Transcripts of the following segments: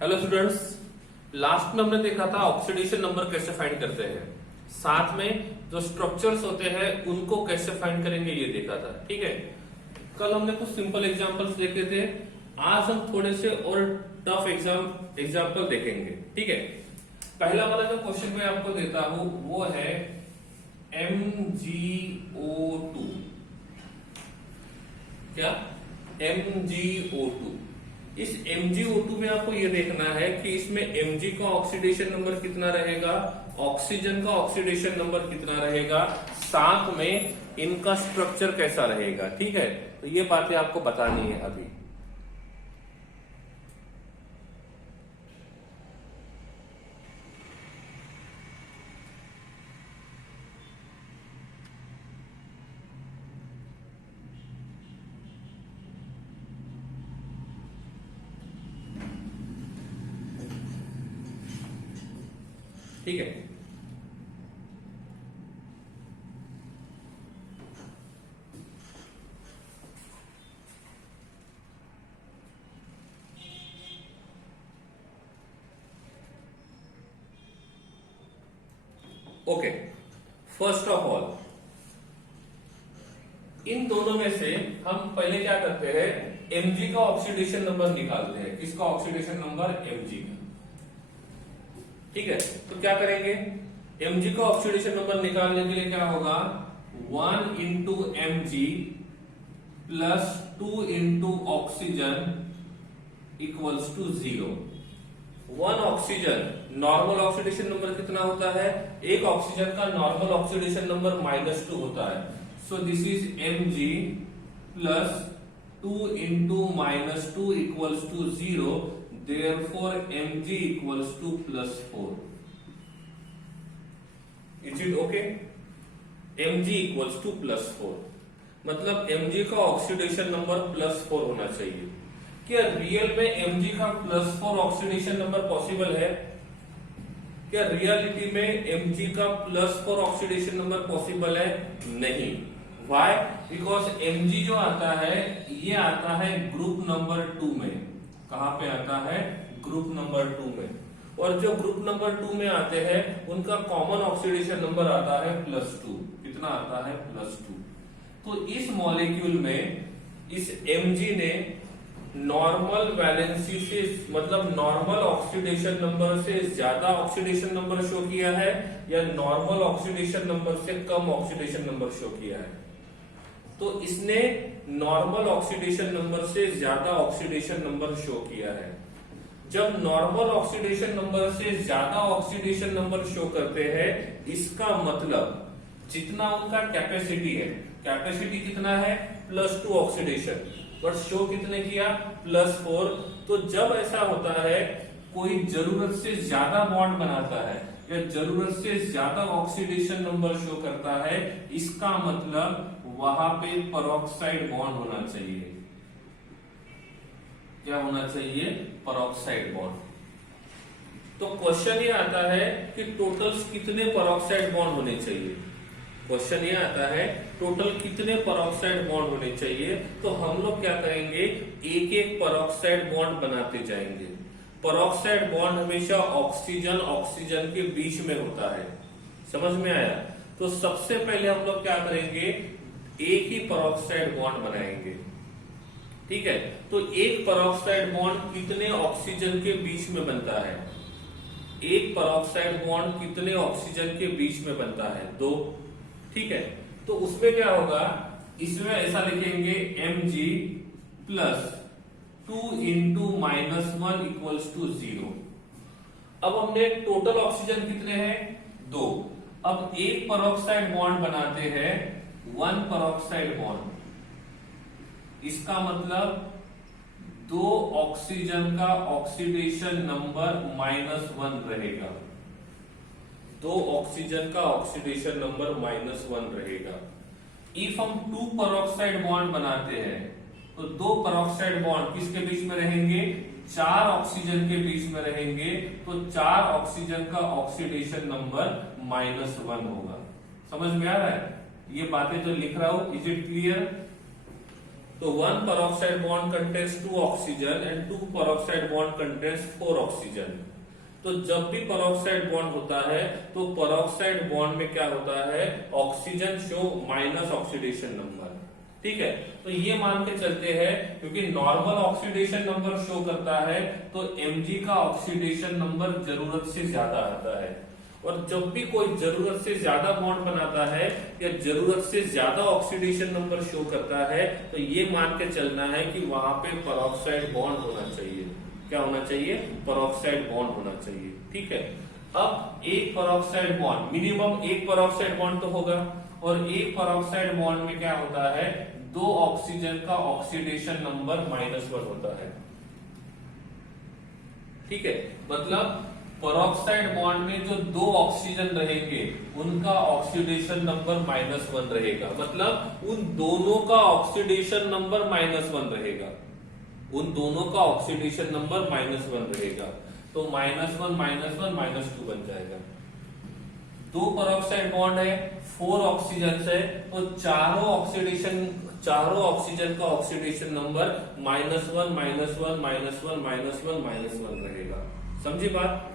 Hello students, last में हमने देखा था ऑक्सीडेशन नंबर कैसे फाइंड करते हैं, साथ में जो स्ट्रक्चर्स होते हैं उनको कैसे फाइंड करेंगे ये देखा था। ठीक है, कल हमने कुछ सिंपल एग्जांपल्स देखे थे, आज हम थोड़े से और टफ एग्जांपल देखेंगे। ठीक है, पहला वाला जो क्वेश्चन मैं आपको देता हूं वो है MgO2। क्या? MgO2। इस MgO2 में आपको ये देखना है कि इसमें Mg का ऑक्सीडेशन नंबर कितना रहेगा, ऑक्सीजन का ऑक्सीडेशन नंबर कितना रहेगा, साथ में इनका स्ट्रक्चर कैसा रहेगा। ठीक है, तो ये बातें आपको बतानी है अभी। ठीक है, okay. First of all in दोनों में से हम पहले क्या करते हैं, Mg का ऑक्सीडेशन नंबर निकालते हैं। किसका ऑक्सीडेशन नंबर? Mg का। ठीक है, तो क्या करेंगे, Mg का ऑक्सीडेशन नंबर निकालने के लिए क्या होगा, 1 into Mg plus 2 into oxygen equals to 0। 1 oxygen normal oxidation number कितना होता है, एक ऑक्सीजन का नॉर्मल ऑक्सीडेशन नंबर -2 होता है। So this is Mg plus 2 into -2 equals to 0। Therefore Mg equals to +4। Is it okay? Mg equals to +4 मतलब Mg का oxidation number +4 होना चाहिए। क्या रियल में Mg का +4 ऑक्सीडेशन नंबर पॉसिबल है? क्या रियलिटी में Mg का +4 ऑक्सीडेशन नंबर पॉसिबल है? नहीं। Why? Because Mg जो आता है ये आता है ग्रुप नंबर 2 में। कहां पे आता है? ग्रुप नंबर 2 में। और जो ग्रुप नंबर 2 में आते हैं उनका कॉमन ऑक्सीडेशन नंबर आता है +2। कितना आता है? +2। तो इस मॉलिक्यूल में इस Mg ने नॉर्मल वैलेंसी से मतलब नॉर्मल ऑक्सीडेशन नंबर से ज्यादा ऑक्सीडेशन नंबर शो किया है या नॉर्मल ऑक्सीडेशन नंबर से कम ऑक्सीडेशन नंबर शो किया है। तो इसने नॉर्मल ऑक्सीडेशन नंबर से ज्यादा ऑक्सीडेशन नंबर शो किया है। जब नॉर्मल ऑक्सीडेशन नंबर से ज्यादा ऑक्सीडेशन नंबर शो करते हैं, इसका मतलब जितना उनका कैपेसिटी है, कैपेसिटी कितना है +2 ऑक्सीडेशन, बट शो कितने किया +4। तो जब ऐसा होता है कोई जरूरत से ज्यादा बॉन्ड बनाता है या जरूरत से ज्यादा ऑक्सीडेशन नंबर शो करता है, इसका मतलब वहां पे पेरोक्साइड बॉन्ड होना चाहिए। क्या होना चाहिए? Peroxide bond. तो क्वेश्चन ये आता है कि टोटल कितने पेरोक्साइड बॉन्ड होने चाहिए। क्वेश्चन ये आता है टोटल कितने पेरोक्साइड बॉन्ड होने चाहिए। तो हम लोग क्या करेंगे, एक एक पेरोक्साइड बॉन्ड बनाते जाएंगे। पेरोक्साइड बॉन्ड हमेशा ऑक्सीजन ऑक्सीजन के बीच में होता है। समझ में आया? तो सबसे पहले हम लोग क्या करेंगे, एक ही पेरोक्साइड बॉन्ड बनाएंगे। ठीक है, तो एक पेरोक्साइड बॉन्ड कितने ऑक्सीजन के बीच में बनता है? एक पेरोक्साइड बॉन्ड कितने ऑक्सीजन के बीच में बनता है? 2। ठीक है, तो उसमें क्या होगा, इसमें ऐसा लिखेंगे Mg plus 2 into -1 equals to 0। अब हमने टोटल ऑक्सीजन कितने हैं? 2। अब एक पेरोक्साइड बॉन्ड बनाते हैं, 1 पेरोक्साइड बॉन्ड। इसका मतलब 2 ऑक्सीजन का ऑक्सीडेशन नंबर -1 रहेगा। 2 ऑक्सीजन का ऑक्सीडेशन नंबर -1 रहेगा। इफ हम 2 पेरोक्साइड बॉन्ड बनाते हैं तो 2 पेरोक्साइड बॉन्ड किसके बीच में रहेंगे? 4 ऑक्सीजन के बीच में रहेंगे। तो 4 ऑक्सीजन का ऑक्सीडेशन नंबर -1 होगा। समझ में आ रहा है? ये बातें जो लिख रहा हूं, इज इट क्लियर? तो 1 peroxide bond contains 2 oxygen and 2 peroxide bond contains 4 oxygen। तो जब भी peroxide bond होता है तो peroxide bond में क्या होता है, oxygen show minus oxidation number. ठीक है, तो ये मान के चलते हैं क्योंकि नॉर्मल ऑक्सीडेशन नंबर शो करता है तो Mg का ऑक्सीडेशन नंबर जरूरत से ज्यादा आता है। और जब भी कोई जरूरत से ज्यादा बॉन्ड बनाता है या जरूरत से ज्यादा ऑक्सीडेशन नंबर शो करता है तो ये मान के चलना है कि वहां पे peroxide बॉन्ड होना चाहिए। क्या होना चाहिए, peroxide बॉन्ड होना चाहिए। ठीक है, अब एक peroxide बॉन्ड, मिनिमम एक peroxide बॉन्ड तो होगा, और एक peroxide बॉन्ड में क्या होता है, 2 ऑक्सीजन का ऑक्सीडेशन नंबर -1 होता है। ठीक है, मतलब peroxide बॉन्ड में जो 2 ऑक्सीजन रहेंगे उनका ऑक्सीडेशन नंबर -1 रहेगा, मतलब उन दोनों का ऑक्सीडेशन नंबर -1 रहेगा, उन दोनों का ऑक्सीडेशन नंबर -1 रहेगा। तो -1 -1 -2 बन जाएगा। 2 peroxide बॉन्ड है, 4 ऑक्सीजन है, तो चारों ऑक्सीजन का ऑक्सीडेशन नंबर -1 -1 -1 -1 रहेगा। समझी बात?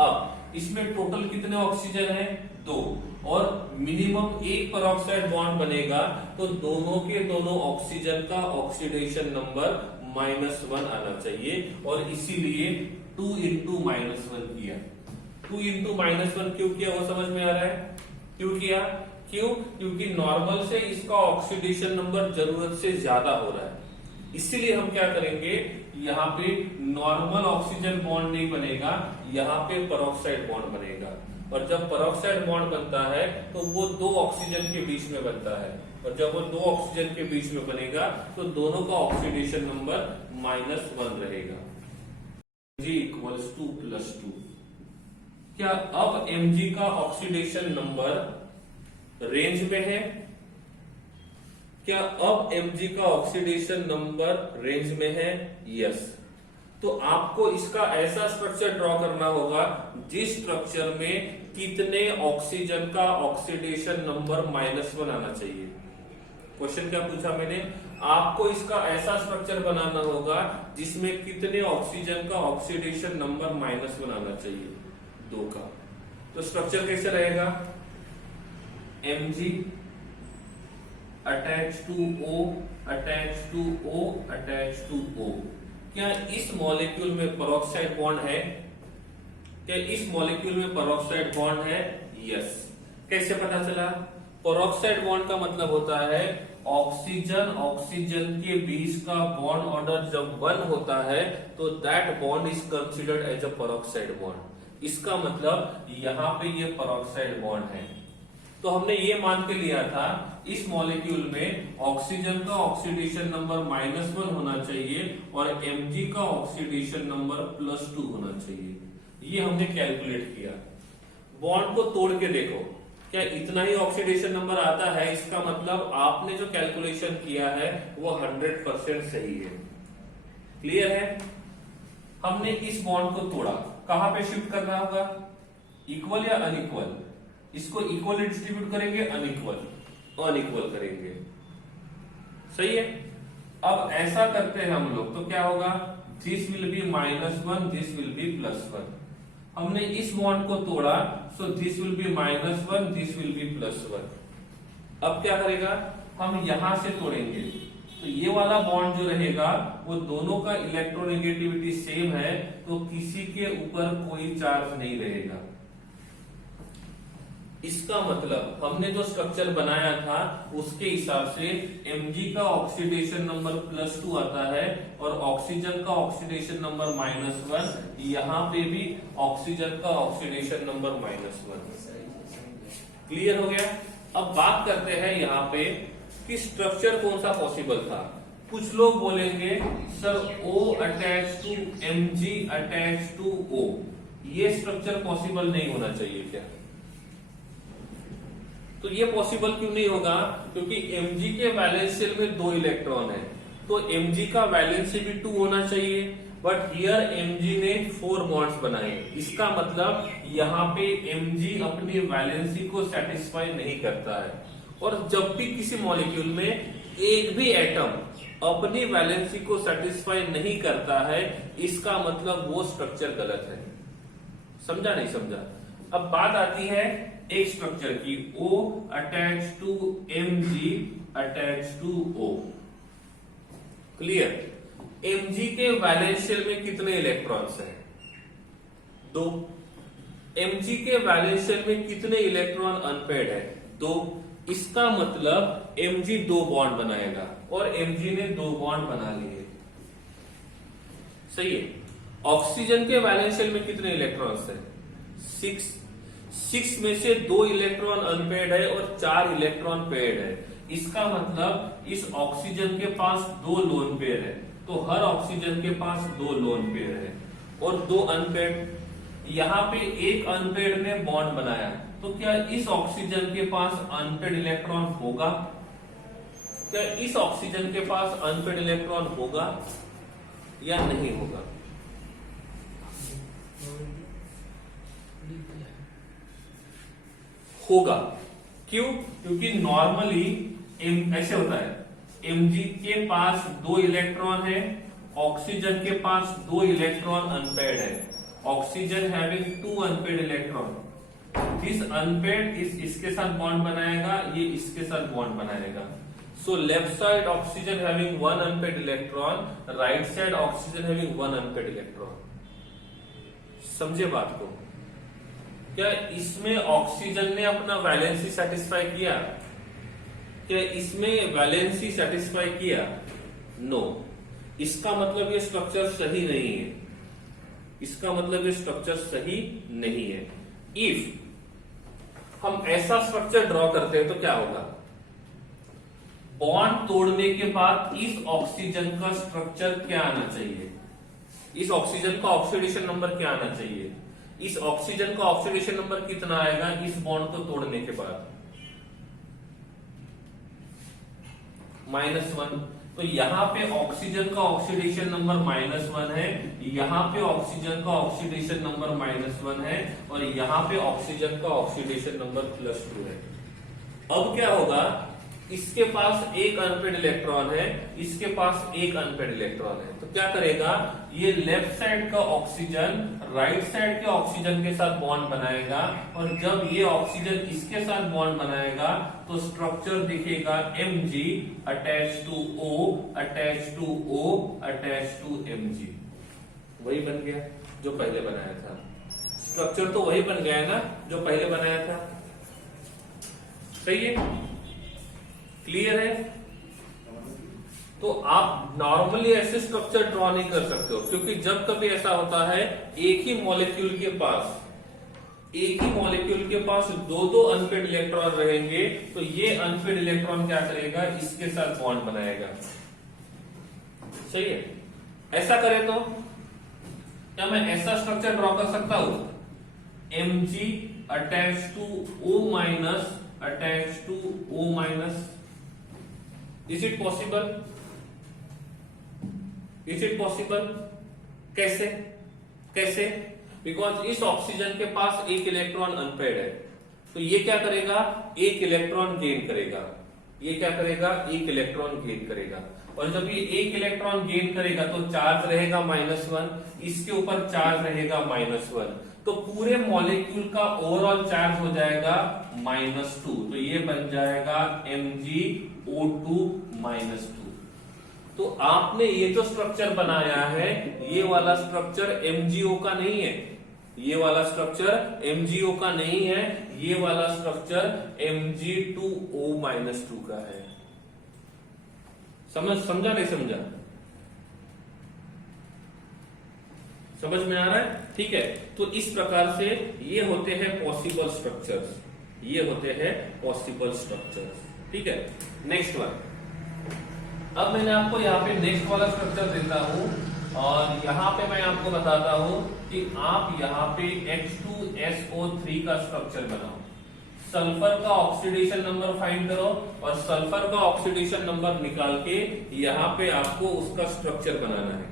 अब इसमें टोटल कितने ऑक्सीजन है, 2, और मिनिमम एक peroxide बॉन्ड बनेगा तो दोनों के दोनों ऑक्सीजन का ऑक्सीडेशन नंबर -1 आना चाहिए, और इसीलिए 2 into -1 किया। 2 into -1 क्यों किया वो समझ में आ रहा है? क्यों किया? क्योंकि नॉर्मल से इसका ऑक्सीडेशन नंबर जरूरत से ज्यादा हो रहा है, इसीलिए हम क्या करेंगे, यहाँ पे नॉर्मल ऑक्सीजन बॉन्ड नहीं बनेगा, यहाँ पे peroxide बॉन्ड बनेगा। और जब peroxide बॉन्ड बनता है तो वो 2 ऑक्सीजन के बीच में बनता है, और जब वो 2 ऑक्सीजन के बीच में बनेगा तो दोनों का ऑक्सीडेशन नंबर -1 रहेगा। Mg = +2। क्या अब Mg का ऑक्सीडेशन नंबर रेंज में है? क्या अब Mg का ऑक्सीडेशन नंबर रेंज में है? यस। तो आपको इसका ऐसा स्ट्रक्चर ड्रॉ करना होगा जिस स्ट्रक्चर में कितने ऑक्सीजन का ऑक्सीडेशन नंबर -1 आना चाहिए। क्वेश्चन क्या पूछा मैंने, आपको इसका ऐसा स्ट्रक्चर बनाना होगा जिसमें कितने ऑक्सीजन का ऑक्सीडेशन नंबर -1 आना चाहिए, 2 का। तो स्ट्रक्चर कैसे रहेगा, Mg attached to O attached to O attached to O। क्या इस मॉलिक्यूल में peroxide बॉन्ड है? क्या इस मॉलिक्यूल में peroxide बॉन्ड है? यस। कैसे पता चला? peroxide बॉन्ड का मतलब होता है ऑक्सीजन के बीच का बॉन्ड ऑर्डर जब 1 होता है तो that bond is considered as a peroxide bond. इसका मतलब यहाँ पे ये peroxide बॉन्ड है। तो हमने ये मान के लिया था इस मॉलिक्यूल में ऑक्सीजन का ऑक्सीडेशन नंबर -1 होना चाहिए और Mg का ऑक्सीडेशन नंबर +2 होना चाहिए। ये हमने कैलकुलेट किया। बॉन्ड को तोड़ के देखो, क्या इतना ही ऑक्सीडेशन नंबर आता है? इसका मतलब आपने जो कैलकुलेशन किया है वो 100% सही है। क्लियर है? हमने इस बॉन्ड को तोड़ा, कहां पे शिफ्ट करना होगा, इक्वल या अनइक्वल? इसको इक्वली डिस्ट्रीब्यूट करेंगे, अनइक्वल करेंगे। सही है। अब ऐसा करते हैं हम लोग तो क्या होगा, this will be -1, this will be +1। हमने इस बॉन्ड को तोड़ा, so this will be -1, this will be +1। अब क्या करेगा, हम यहां से तोड़ेंगे तो ये वाला बॉन्ड जो रहेगा वो दोनों का इलेक्ट्रोनेगेटिविटी सेम है, तो किसी के ऊपर कोई चार्ज नहीं रहेगा। इसका मतलब हमने जो स्ट्रक्चर बनाया था उसके हिसाब से Mg का ऑक्सीडेशन नंबर +2 आता है और ऑक्सीजन का ऑक्सीडेशन नंबर -1, यहाँ पे भी ऑक्सीजन का ऑक्सीडेशन नंबर -1। क्लियर हो गया? अब बात करते हैं यहाँ पे कि स्ट्रक्चर कौन सा पॉसिबल था। कुछ लोग बोलेंगे sir O attach to Mg attach to O, ये स्ट्रक्चर पॉसिबल नहीं होना चाहिए क्या? तो ये पॉसिबल क्यों नहीं होगा? क्योंकि Mg के वैलेंस शेल में 2 इलेक्ट्रॉन है, तो Mg का वैलेंस भी 2 होना चाहिए, बट हियर Mg ने 4 बॉन्ड्स बनाए। इसका मतलब यहाँ पे Mg अपनी वैलेंसी को सेटिस्फाई नहीं करता है। और जब भी किसी मॉलिक्यूल में एक भी एटम अपनी वैलेंसी को सेटिस्फाई नहीं करता है, इसका मतलब वो स्ट्रक्चर गलत है। समझा नहीं समझा? अब बात आती है एक स्ट्रक्चर की, O attach to Mg attach to O। Clear? Mg के वैलेंस शेल में कितने इलेक्ट्रॉन्स हैं? 2। Mg के वैलेंस शेल में कितने इलेक्ट्रॉन अनपेड है? 2। इसका मतलब Mg 2 बॉन्ड बनाएगा और Mg ने 2 बॉन्ड बना लिए। सही है। ऑक्सीजन के वैलेंस शेल में कितने इलेक्ट्रॉन्स हैं? 6 में से 2 इलेक्ट्रॉन अनपेड है और 4 इलेक्ट्रॉन पेड है। इसका मतलब इस ऑक्सीजन के पास 2 लोन पेयर है, तो हर ऑक्सीजन के पास 2 लोन पेयर है और 2 अनपेड। यहां पे एक अनपेड ने बॉन्ड बनाया, तो क्या इस ऑक्सीजन के पास अनपेड इलेक्ट्रॉन होगा? क्या इस ऑक्सीजन के पास अनपेड इलेक्ट्रॉन होगा या नहीं होगा? होगा। क्यों? क्योंकि नॉर्मली ऐसे होता है, Mg के पास 2 इलेक्ट्रॉन है, ऑक्सीजन के पास 2 इलेक्ट्रॉन अनपेड है। Oxygen having 2 unpaired electron, this unpaired इसके साथ बॉन्ड बनाएगा, ये इसके साथ बॉन्ड बनाएगा। So left side oxygen having 1 unpaired electron, right side oxygen having 1 unpaired electron. समझे बात को? क्या इसमें ऑक्सीजन ने अपना वैलेंसी सेटिस्फाई किया? क्या इसमें वैलेंसी सेटिस्फाई किया? नो। इसका मतलब ये स्ट्रक्चर सही नहीं है। इसका मतलब ये स्ट्रक्चर सही नहीं है। इफ हम ऐसा स्ट्रक्चर ड्रॉ करते हैं तो क्या होगा? बॉन्ड तोड़ने के बाद इस ऑक्सीजन का स्ट्रक्चर क्या आना चाहिए? इस ऑक्सीजन का ऑक्सीडेशन नंबर क्या आना चाहिए? इस ऑक्सीजन का ऑक्सीडेशन नंबर कितना आएगा इस बॉन्ड को तोड़ने के बाद? -1। तो यहां पे ऑक्सीजन का ऑक्सीडेशन नंबर -1 है, यहां पे ऑक्सीजन का ऑक्सीडेशन नंबर -1 है और यहां पे ऑक्सीजन का ऑक्सीडेशन नंबर +2 है। अब क्या होगा? इसके पास एक अनपेड इलेक्ट्रॉन है, इसके पास एक अनपेड इलेक्ट्रॉन है, तो क्या करेगा? ये लेफ्ट साइड का ऑक्सीजन राइट साइड के ऑक्सीजन के साथ बॉन्ड बनाएगा और जब ये ऑक्सीजन इसके साथ बॉन्ड बनाएगा तो स्ट्रक्चर दिखेगा Mg attach to O attach to O attach to Mg। वही बन गया जो पहले बनाया था। स्ट्रक्चर तो वही बन गया ना जो पहले बनाया था। सही है? क्लियर है? तो आप नॉर्मली ऐसे स्ट्रक्चर ड्रॉ नहीं कर सकते हो, क्योंकि जब कभी ऐसा होता है एक ही मॉलिक्यूल के पास 2 अनपेड इलेक्ट्रॉन रहेंगे, तो ये अनपेड इलेक्ट्रॉन क्या करेगा? इसके साथ बॉन्ड बनाएगा। सही है? ऐसा करें तो क्या मैं ऐसा स्ट्रक्चर ड्रॉ कर सकता हूं? Mg attach to O minus attach to O minus. Is it possible? Is it possible? कैसे? कैसे? बिकॉज इस ऑक्सीजन के पास एक इलेक्ट्रॉन अनपेड है, तो ये क्या करेगा? एक इलेक्ट्रॉन गेन करेगा। ये क्या करेगा? एक इलेक्ट्रॉन गेन करेगा। और जब ये एक इलेक्ट्रॉन गेन करेगा तो चार्ज रहेगा -1, इसके ऊपर चार्ज रहेगा -1, तो पूरे मॉलिक्यूल का ओवरऑल चार्ज हो जाएगा -2। तो ये बन जाएगा MgO2 -2। तो आपने ये जो स्ट्रक्चर बनाया है, ये वाला स्ट्रक्चर MgO का नहीं है, ये वाला स्ट्रक्चर MgO का नहीं है, ये वाला स्ट्रक्चर Mg2O -2 का है। समझा नहीं समझा? समझ में आ रहा है? ठीक है। तो इस प्रकार से ये होते हैं पॉसिबल स्ट्रक्चर्स, ये होते हैं पॉसिबल स्ट्रक्चर्स। ठीक है। Next one. अब मैंने आपको यहाँ पे नेक्स्ट वाला स्ट्रक्चर देता हूं और यहाँ पे मैं आपको बताता हूं कि आप यहाँ पे H2SO3 का स्ट्रक्चर बनाओ। सल्फर का ऑक्सीडेशन नंबर फाइंड करो और सल्फर का ऑक्सीडेशन नंबर निकाल के यहाँ पे आपको उसका स्ट्रक्चर बनाना है।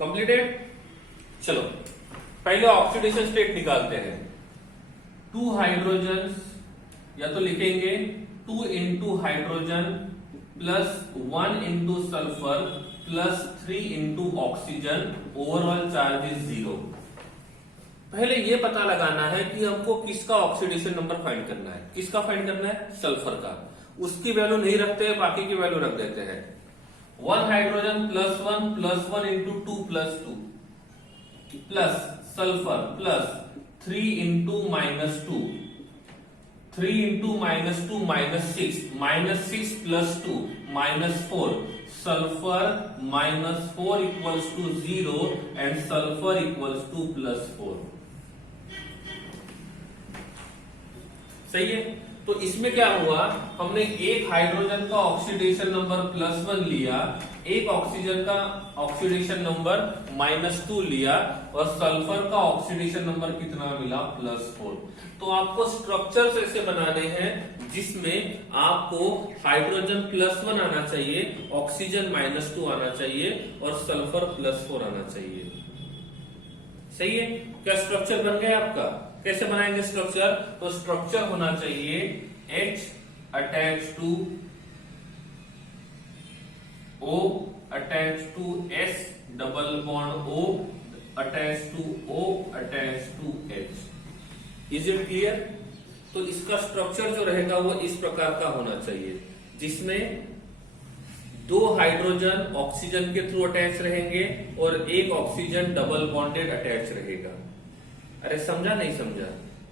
कंप्लीटेड। चलो पहले ऑक्सीडेशन स्टेट निकालते हैं। 2 हाइड्रोजन, या तो लिखेंगे 2 into hydrogen plus 1 into sulphur plus 3 into oxygen, overall charge is 0। पहले ये पता लगाना है कि हमको किसका ऑक्सीडेशन नंबर फाइंड करना है। किसका फाइंड करना है? सल्फर का। उसकी वैल्यू नहीं रखते हैं, बाकी की वैल्यू रख देते हैं। 1 hydrogen plus 1 into 2 plus 2 plus sulphur plus 3 into minus 2, 3 into minus 2 minus 6 plus 2 -4, sulphur -4 equals to 0 and sulphur equals to +4। सही है। तो इसमें क्या हुआ, हमने एक हाइड्रोजन का ऑक्सीडेशन नंबर +1 लिया, एक ऑक्सीजन का ऑक्सीडेशन नंबर -2 लिया और सल्फर का ऑक्सीडेशन नंबर कितना मिला? +4। तो आपको स्ट्रक्चर्स ऐसे बनाने हैं जिसमें आपको हाइड्रोजन +1 आना चाहिए, ऑक्सीजन -2 आना चाहिए और सल्फर +4 आना चाहिए। सही है। क्या स्ट्रक्चर बन गया आपका? कैसे बनाएंगे स्ट्रक्चर? तो स्ट्रक्चर होना चाहिए H attach to O attach to S, double bond O attach to O attach to H। Is it clear? तो इसका स्ट्रक्चर जो रहेगा वो इस प्रकार का होना चाहिए, जिसमें 2 हाइड्रोजन ऑक्सीजन के थ्रू अटैच रहेंगे और एक ऑक्सीजन डबल बॉन्डेड अटैच रहेगा। अरे समझा नहीं समझा?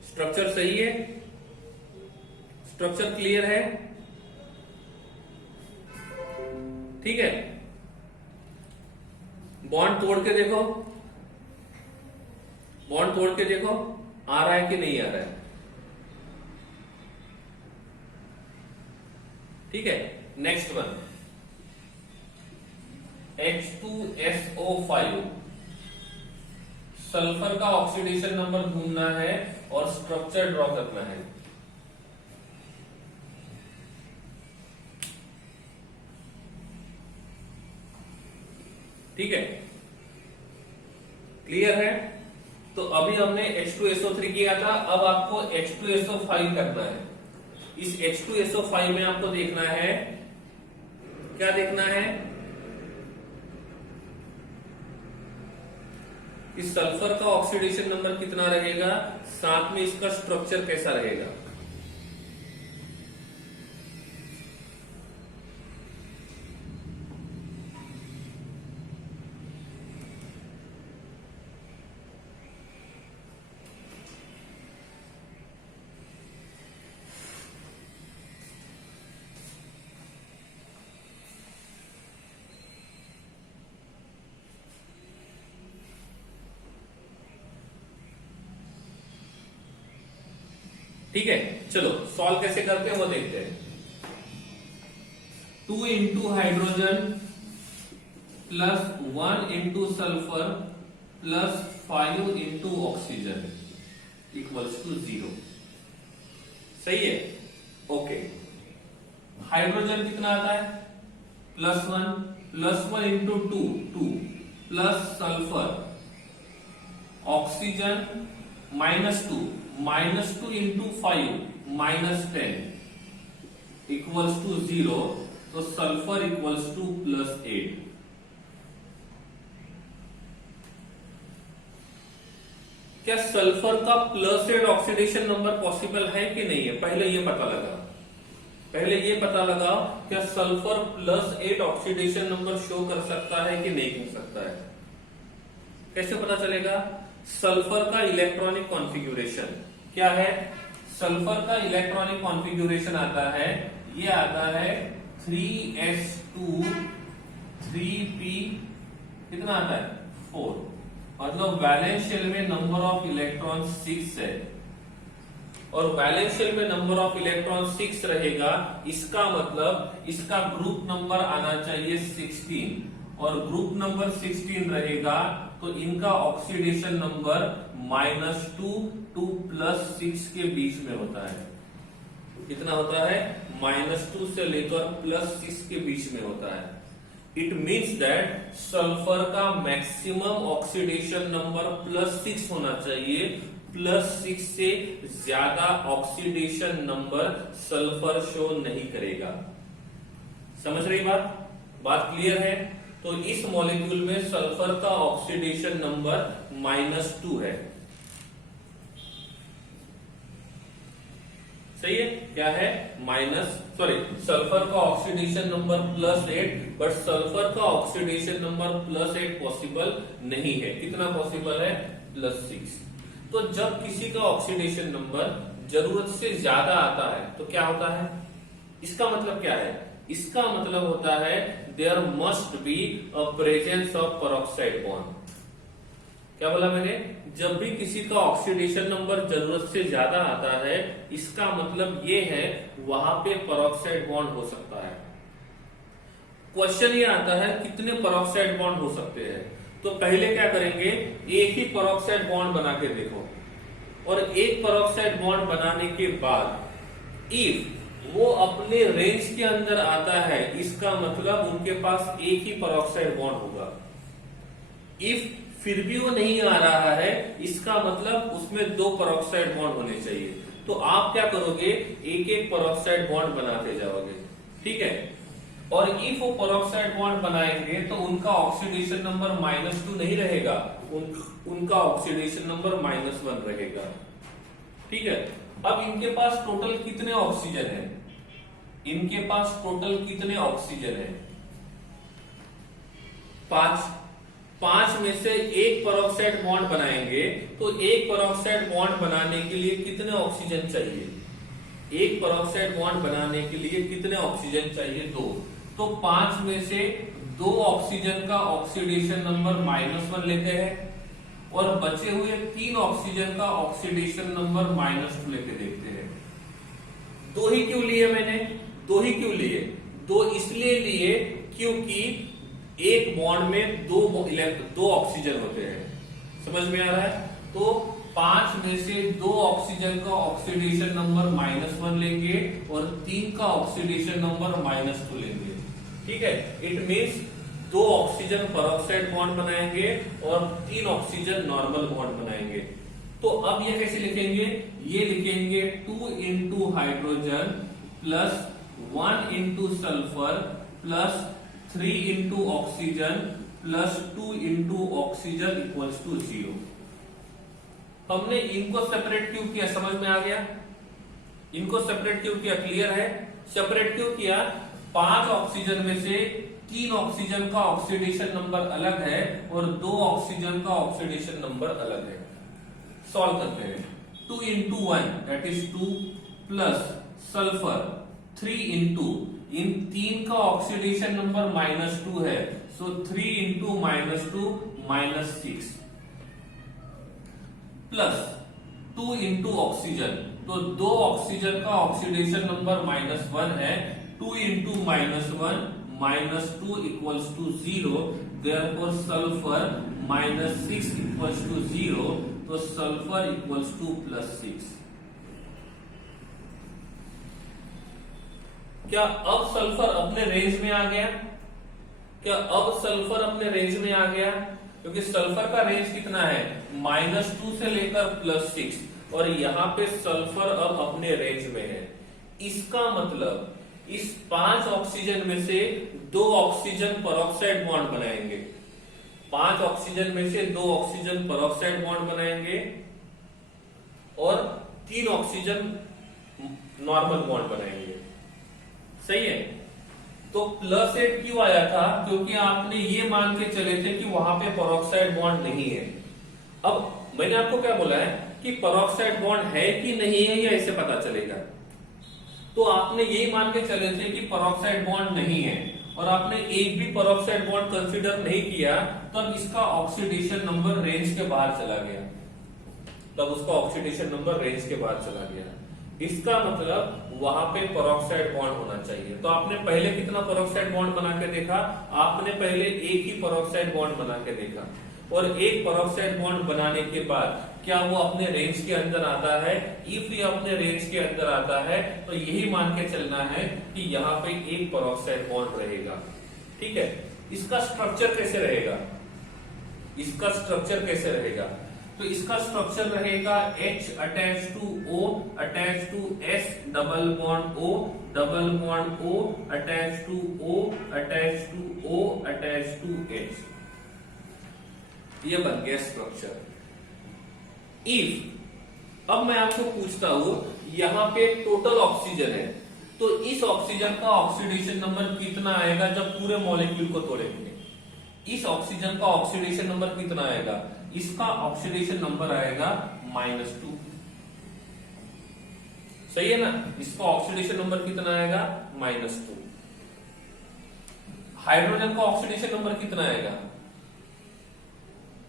स्ट्रक्चर सही है? स्ट्रक्चर क्लियर है? ठीक है। बॉन्ड तोड़ के देखो, बॉन्ड तोड़ के देखो आ रहा है कि नहीं आ रहा है। ठीक है। नेक्स्ट वन, H2SO5, सल्फर का ऑक्सीडेशन नंबर ढूंढना है और स्ट्रक्चर ड्रॉ करना है। ठीक है, क्लियर है? तो अभी हमने H2SO3 किया था, अब आपको H2SO5 करना है। इस H2SO5 में आपको देखना है, क्या देखना है? इस सल्फर का ऑक्सीडेशन नंबर कितना रहेगा, साथ में इसका स्ट्रक्चर कैसा रहेगा। ठीक है, चलो सॉल्व कैसे करते हैं वो देखते हैं। 2 into hydrogen plus 1 into sulphur plus 5 into oxygen equals to 0। सही है। ओके, हाइड्रोजन कितना आता है? Plus 1 into 2 plus sulphur, oxygen -2 into 5 -10 equals to 0, तो सल्फर इक्वल्स टू +8। क्या सल्फर का +8 ऑक्सीडेशन नंबर पॉसिबल है कि नहीं है? पहले ये पता लगा, पहले ये पता लगा क्या सल्फर +8 ऑक्सीडेशन नंबर शो कर सकता है कि नहीं कर सकता है। कैसे पता चलेगा? सल्फर का इलेक्ट्रॉनिक कॉन्फ़िगरेशन क्या है? सल्फर का इलेक्ट्रॉनिक कॉन्फ़िगरेशन आता है, ये आता है 3s2 3p, कितना आता है? 4। मतलब वैलेंस शेल में नंबर ऑफ इलेक्ट्रॉन 6 है और वैलेंस शेल में नंबर ऑफ इलेक्ट्रॉन 6 रहेगा, इसका मतलब इसका ग्रुप नंबर आना चाहिए 16 और ग्रुप नंबर 16 रहेगा तो इनका ऑक्सीडेशन नंबर -2 to +6 के बीच में होता है। कितना होता है? -2 से लेकर +6 के बीच में होता है। इट मीन्स दैट सल्फर का मैक्सिमम ऑक्सीडेशन नंबर +6 होना चाहिए। +6 से ज्यादा ऑक्सीडेशन नंबर सल्फर शो नहीं करेगा। समझ रही बात क्लियर है? तो इस मॉलिक्यूल में सल्फर का ऑक्सीडेशन नंबर -2 है। सही है? क्या है? सल्फर का ऑक्सीडेशन नंबर +8, बट सल्फर का ऑक्सीडेशन नंबर +8 पॉसिबल नहीं है। कितना पॉसिबल है? +6। तो जब किसी का ऑक्सीडेशन नंबर जरूरत से ज्यादा आता है तो क्या होता है? इसका मतलब क्या है? इसका मतलब होता है there must be a presence of peroxide bond. क्या बोला मैंने? जब भी किसी का ऑक्सीडेशन नंबर जरूरत से ज्यादा आता है, इसका मतलब ये है वहां पे पेरोक्साइड बॉन्ड हो सकता है। क्वेश्चन ये आता है कितने पेरोक्साइड बॉन्ड हो सकते हैं। तो पहले क्या करेंगे, एक ही पेरोक्साइड बॉन्ड बना के देखो, और एक पेरोक्साइड बॉन्ड बनाने के बाद इफ वो अपने रेंज के अंदर आता है, इसका मतलब उनके पास एक ही पेरोक्साइड बॉन्ड होगा। इफ फिर भी वो नहीं आ रहा है, इसका मतलब उसमें 2 पेरोक्साइड बॉन्ड होने चाहिए। तो आप क्या करोगे, एक एक पेरोक्साइड बॉन्ड बनाते जाओगे, ठीक है। और इफ वो पेरोक्साइड बॉन्ड बनाएंगे तो उनका ऑक्सीडेशन नंबर -2 नहीं रहेगा, उनका ऑक्सीडेशन नंबर -1 रहेगा, ठीक है। अब इनके पास टोटल कितने ऑक्सीजन है? इनके पास टोटल कितने ऑक्सीजन है? 5 में से एक पेरोक्साइड बॉन्ड बनाएंगे, तो एक पेरोक्साइड बॉन्ड बनाने के लिए कितने ऑक्सीजन चाहिए? एक पेरोक्साइड बॉन्ड बनाने के लिए कितने ऑक्सीजन चाहिए? 2। तो 5 में से 2 ऑक्सीजन का ऑक्सीडेशन नंबर -1 लेते हैं, और बचे हुए 3 ऑक्सीजन का ऑक्सीडेशन नंबर -2 लेके देखते हैं। 2 ही क्यों लिए मैंने? 2 ही क्यों लिए? 2 इसलिए लिए क्योंकि एक बॉन्ड में 2 ऑक्सीजन होते हैं। समझ में आ रहा है? तो 5 में से 2 ऑक्सीजन का ऑक्सीडेशन नंबर -1 लेंगे, और 3 का ऑक्सीडेशन नंबर -2 लेंगे, ठीक है। It means 2 oxygen peroxide bond बनाएंगे और 3 ऑक्सीजन नॉर्मल बॉन्ड बनाएंगे। तो अब ये कैसे लिखेंगे? ये लिखेंगे 2 into hydrogen plus 1 into sulphur plus 3 into oxygen plus 2 into oxygen equals to 0। हमने इनको सेपरेट क्यों किया? समझ में आ गया? इनको सेपरेट क्यों किया? क्लियर है? सेपरेट क्यों किया? 5 ऑक्सीजन में से 3 ऑक्सीजन का ऑक्सीडेशन नंबर अलग है और 2 ऑक्सीजन का ऑक्सीडेशन नंबर अलग है। सॉल्व करते हैं। 2 into 1 that is 2 plus sulphur 3 into, इन 3 का ऑक्सीडेशन नंबर -2 है, so 3 into -2 -6 plus 2 into oxygen, तो 2 ऑक्सीजन का ऑक्सीडेशन नंबर -1 है, 2 into -1 -2 equals to 0, therefore sulphur -6 equals to 0, तो सल्फर इक्वल्स टू +6। क्या अब सल्फर अपने रेंज में आ गया? क्या अब सल्फर अपने रेंज में आ गया? क्योंकि सल्फर का रेंज कितना है? -2 से लेकर +6, और यहां पे सल्फर अब अपने रेंज में है। इसका मतलब इस 5 ऑक्सीजन में से 2 ऑक्सीजन पेरोक्साइड बॉन्ड बनाएंगे, 5 ऑक्सीजन में से 2 ऑक्सीजन पेरोक्साइड बॉन्ड बनाएंगे, और 3 ऑक्सीजन नॉर्मल बॉन्ड बनाएंगे। सही है? तो +8 क्यों आया था? क्योंकि आपने ये मान के चले थे कि वहां पे पेरोक्साइड बॉन्ड नहीं है। अब मैंने आपको क्या बोला है कि पेरोक्साइड बॉन्ड है कि नहीं है, ये ऐसे पता चलेगा। तो आपने यही मान के चले थे कि पेरोक्साइड बॉन्ड नहीं है, और आपने एक भी पेरोक्साइड बॉन्ड कंसीडर नहीं किया, तब इसका ऑक्सीडेशन नंबर रेंज के बाहर चला गया, तब उसका ऑक्सीडेशन नंबर रेंज के बाहर चला गया। इसका मतलब वहां पे पेरोक्साइड बॉन्ड होना चाहिए। तो आपने पहले कितना पेरोक्साइड बॉन्ड बना के देखा? आपने पहले एक ही पेरोक्साइड बॉन्ड बना के देखा, और एक पेरोक्साइड बॉन्ड बनाने के बाद क्या वो अपने रेंज के अंदर आता है? इफ ये अपने रेंज के अंदर आता है तो यही मान के चलना है कि यहाँ पे एक पेरोक्साइड बॉन्ड रहेगा, ठीक है। इसका स्ट्रक्चर कैसे रहेगा, इसका स्ट्रक्चर कैसे रहेगा? तो इसका स्ट्रक्चर रहेगा H attach to O attach to S double bond O double bond O attach to O attach to O attach to H। ये बन गया स्ट्रक्चर। इफ अब मैं आपको पूछता हूं, यहां पे टोटल ऑक्सीजन है, तो इस ऑक्सीजन का ऑक्सीडेशन नंबर कितना आएगा जब पूरे मॉलिक्यूल को तोड़ेंगे? इस ऑक्सीजन का ऑक्सीडेशन नंबर कितना आएगा? इसका ऑक्सीडेशन नंबर आएगा -2। सही है ना? इसका ऑक्सीडेशन नंबर कितना आएगा? -2। हाइड्रोजन का ऑक्सीडेशन नंबर कितना आएगा?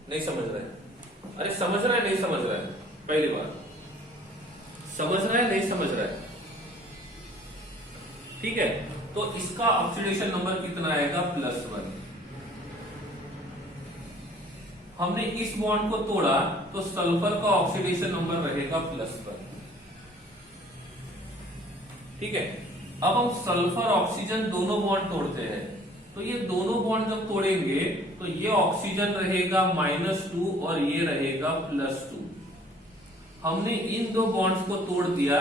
नहीं समझ रहे? अरे समझ रहा है नहीं समझ रहा है? पहली बार समझ रहा है नहीं समझ रहा है? ठीक है, तो इसका ऑक्सीडेशन नंबर कितना आएगा? +1। हमने इस बॉन्ड को तोड़ा तो सल्फर का ऑक्सीडेशन नंबर रहेगा +1। ठीक है, अब हम सल्फर ऑक्सीजन दोनों बॉन्ड तोड़ते हैं, तो ये दोनों बॉन्ड जब तोड़ेंगे तो ये ऑक्सीजन रहेगा -2 और ये रहेगा +2। हमने इन दो बॉन्ड्स को तोड़ दिया,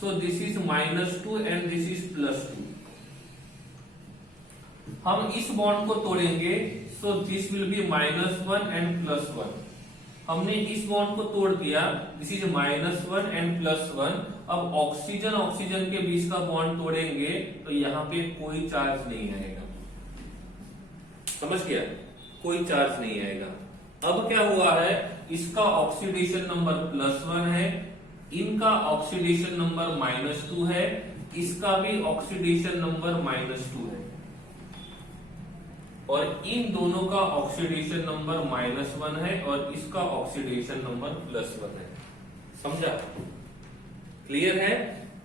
सो this is -2 and this is +2। हम इस बॉन्ड को तोड़ेंगे, so this will be -1 and +1। हमने इस बॉन्ड को तोड़ दिया, दिस इज -1 एंड +1। अब ऑक्सीजन ऑक्सीजन के बीच का बॉन्ड तोड़ेंगे तो यहाँ पे कोई चार्ज नहीं आएगा। समझ गया? कोई चार्ज नहीं आएगा। अब क्या हुआ है, इसका ऑक्सीडेशन नंबर +1 है, इनका ऑक्सीडेशन नंबर -2 है, इसका भी ऑक्सीडेशन नंबर -2 है, और इन दोनों का ऑक्सीडेशन नंबर -1 है और इसका ऑक्सीडेशन नंबर +1 है। समझा? क्लियर है?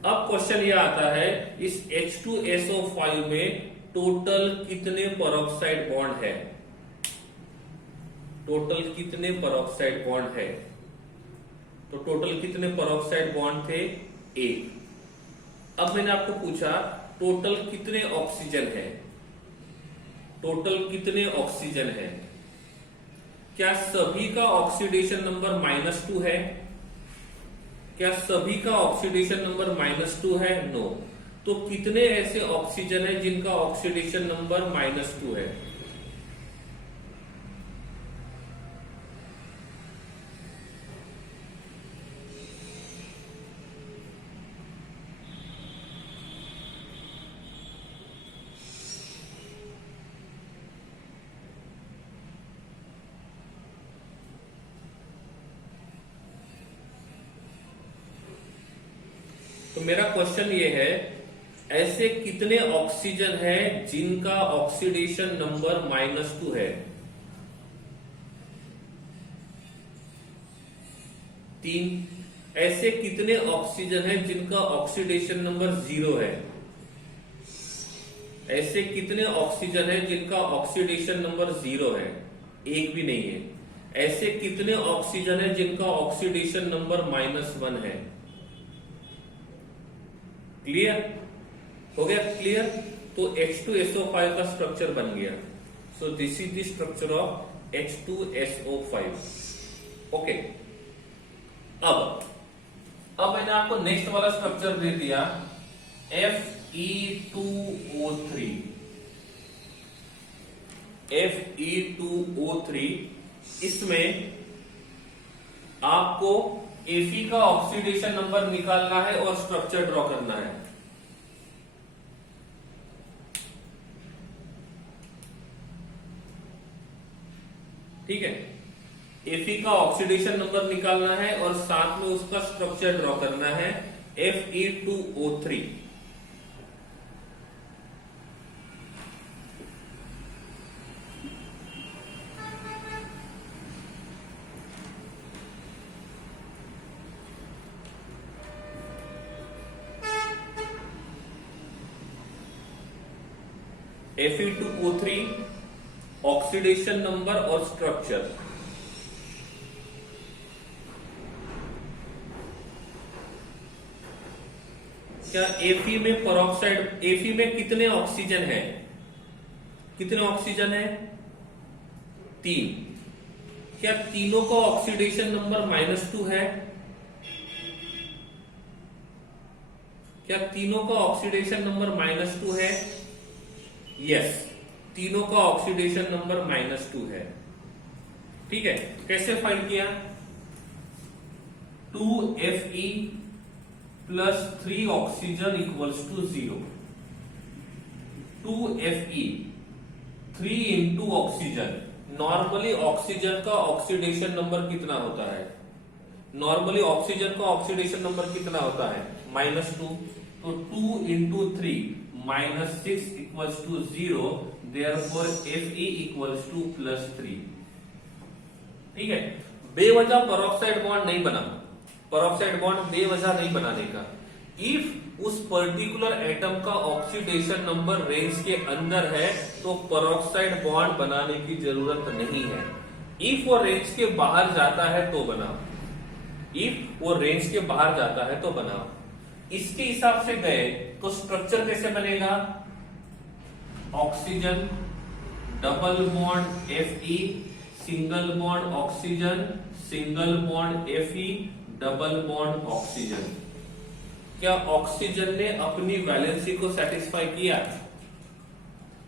अब क्वेश्चन ये आता है, इस H2SO5 में टोटल कितने पेरोक्साइड बॉन्ड है? टोटल कितने पेरोक्साइड बॉन्ड है? तो टोटल कितने पेरोक्साइड बॉन्ड थे? 1। अब मैंने आपको पूछा टोटल कितने ऑक्सीजन है? टोटल कितने ऑक्सीजन है? क्या सभी का ऑक्सीडेशन नंबर -2 है? क्या सभी का ऑक्सीडेशन नंबर -2 है? नो। तो कितने ऐसे ऑक्सीजन है जिनका ऑक्सीडेशन नंबर -2 है? तो मेरा क्वेश्चन ये है, ऐसे कितने ऑक्सीजन है जिनका ऑक्सीडेशन नंबर -2 है? 3। ऐसे कितने ऑक्सीजन है जिनका ऑक्सीडेशन नंबर 0 है? ऐसे कितने ऑक्सीजन है जिनका ऑक्सीडेशन नंबर 0 है? एक भी नहीं है। ऐसे कितने ऑक्सीजन है जिनका ऑक्सीडेशन नंबर -1 है? क्लियर हो गया? क्लियर? तो H2SO5 का स्ट्रक्चर बन गया। सो this is the structure of H2SO5। Okay, अब मैंने आपको नेक्स्ट वाला स्ट्रक्चर दे दिया, Fe2O3। Fe2O3, इसमें आपको Fe का ऑक्सीडेशन नंबर निकालना है और स्ट्रक्चर ड्रॉ करना है। ठीक है, Fe का ऑक्सीडेशन नंबर निकालना है और साथ में उसका स्ट्रक्चर ड्रॉ करना है, Fe2O3। Fe2O3 ऑक्सीडेशन नंबर और स्ट्रक्चर। क्या Fe में पेरोक्साइड, Fe में कितने ऑक्सीजन है? कितने ऑक्सीजन है? 3। क्या तीनों का ऑक्सीडेशन नंबर -2 है? क्या तीनों का ऑक्सीडेशन नंबर -2 है? यस, तीनों का ऑक्सीडेशन नंबर -2 है। ठीक है, कैसे फाइंड किया? 2Fe plus 3 oxygen equals to 0। 2Fe 3 into oxygen. Normally oxygen का ऑक्सीडेशन नंबर कितना होता है? नॉर्मली ऑक्सीजन का ऑक्सीडेशन नंबर कितना होता है? -2। तो 2 इंटू 3 -6 equals to 0। Therefore Fe equals to +3। ठीक है, बेवजह पेरोक्साइड बॉन्ड नहीं बना। पेरोक्साइड बॉन्ड बेवजह नहीं बनाने का। इफ उस पर्टिकुलर एटम का ऑक्सीडेशन नंबर रेंज के अंदर है तो पेरोक्साइड बॉन्ड बनाने की जरूरत नहीं है। इफ वो रेंज के बाहर जाता है तो बनाओ। इफ वो रेंज के बाहर जाता है तो बनाओ। इसके हिसाब से गए तो स्ट्रक्चर कैसे बनेगा? Oxygen, double bond Fe, single bond oxygen, single bond Fe, double bond oxygen. क्या ऑक्सीजन ने अपनी वैलेंसी को सेटिस्फाई किया?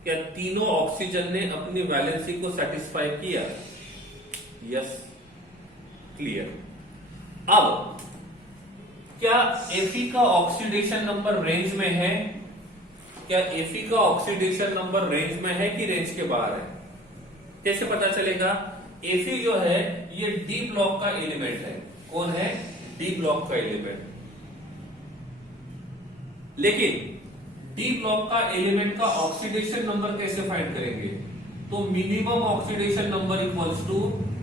क्या तीनों ऑक्सीजन ने अपनी वैलेंसी को सेटिस्फाई किया? Yes, clear. अब क्या Fe का ऑक्सीडेशन नंबर रेंज में है? क्या Fe का ऑक्सीडेशन नंबर रेंज में है कि रेंज के बाहर है? कैसे पता चलेगा? Fe जो है ये डी ब्लॉक का एलिमेंट है। कौन है? डी ब्लॉक का एलिमेंट। लेकिन डी ब्लॉक का एलिमेंट का ऑक्सीडेशन नंबर कैसे फाइंड करेंगे? तो minimum oxidation number equals to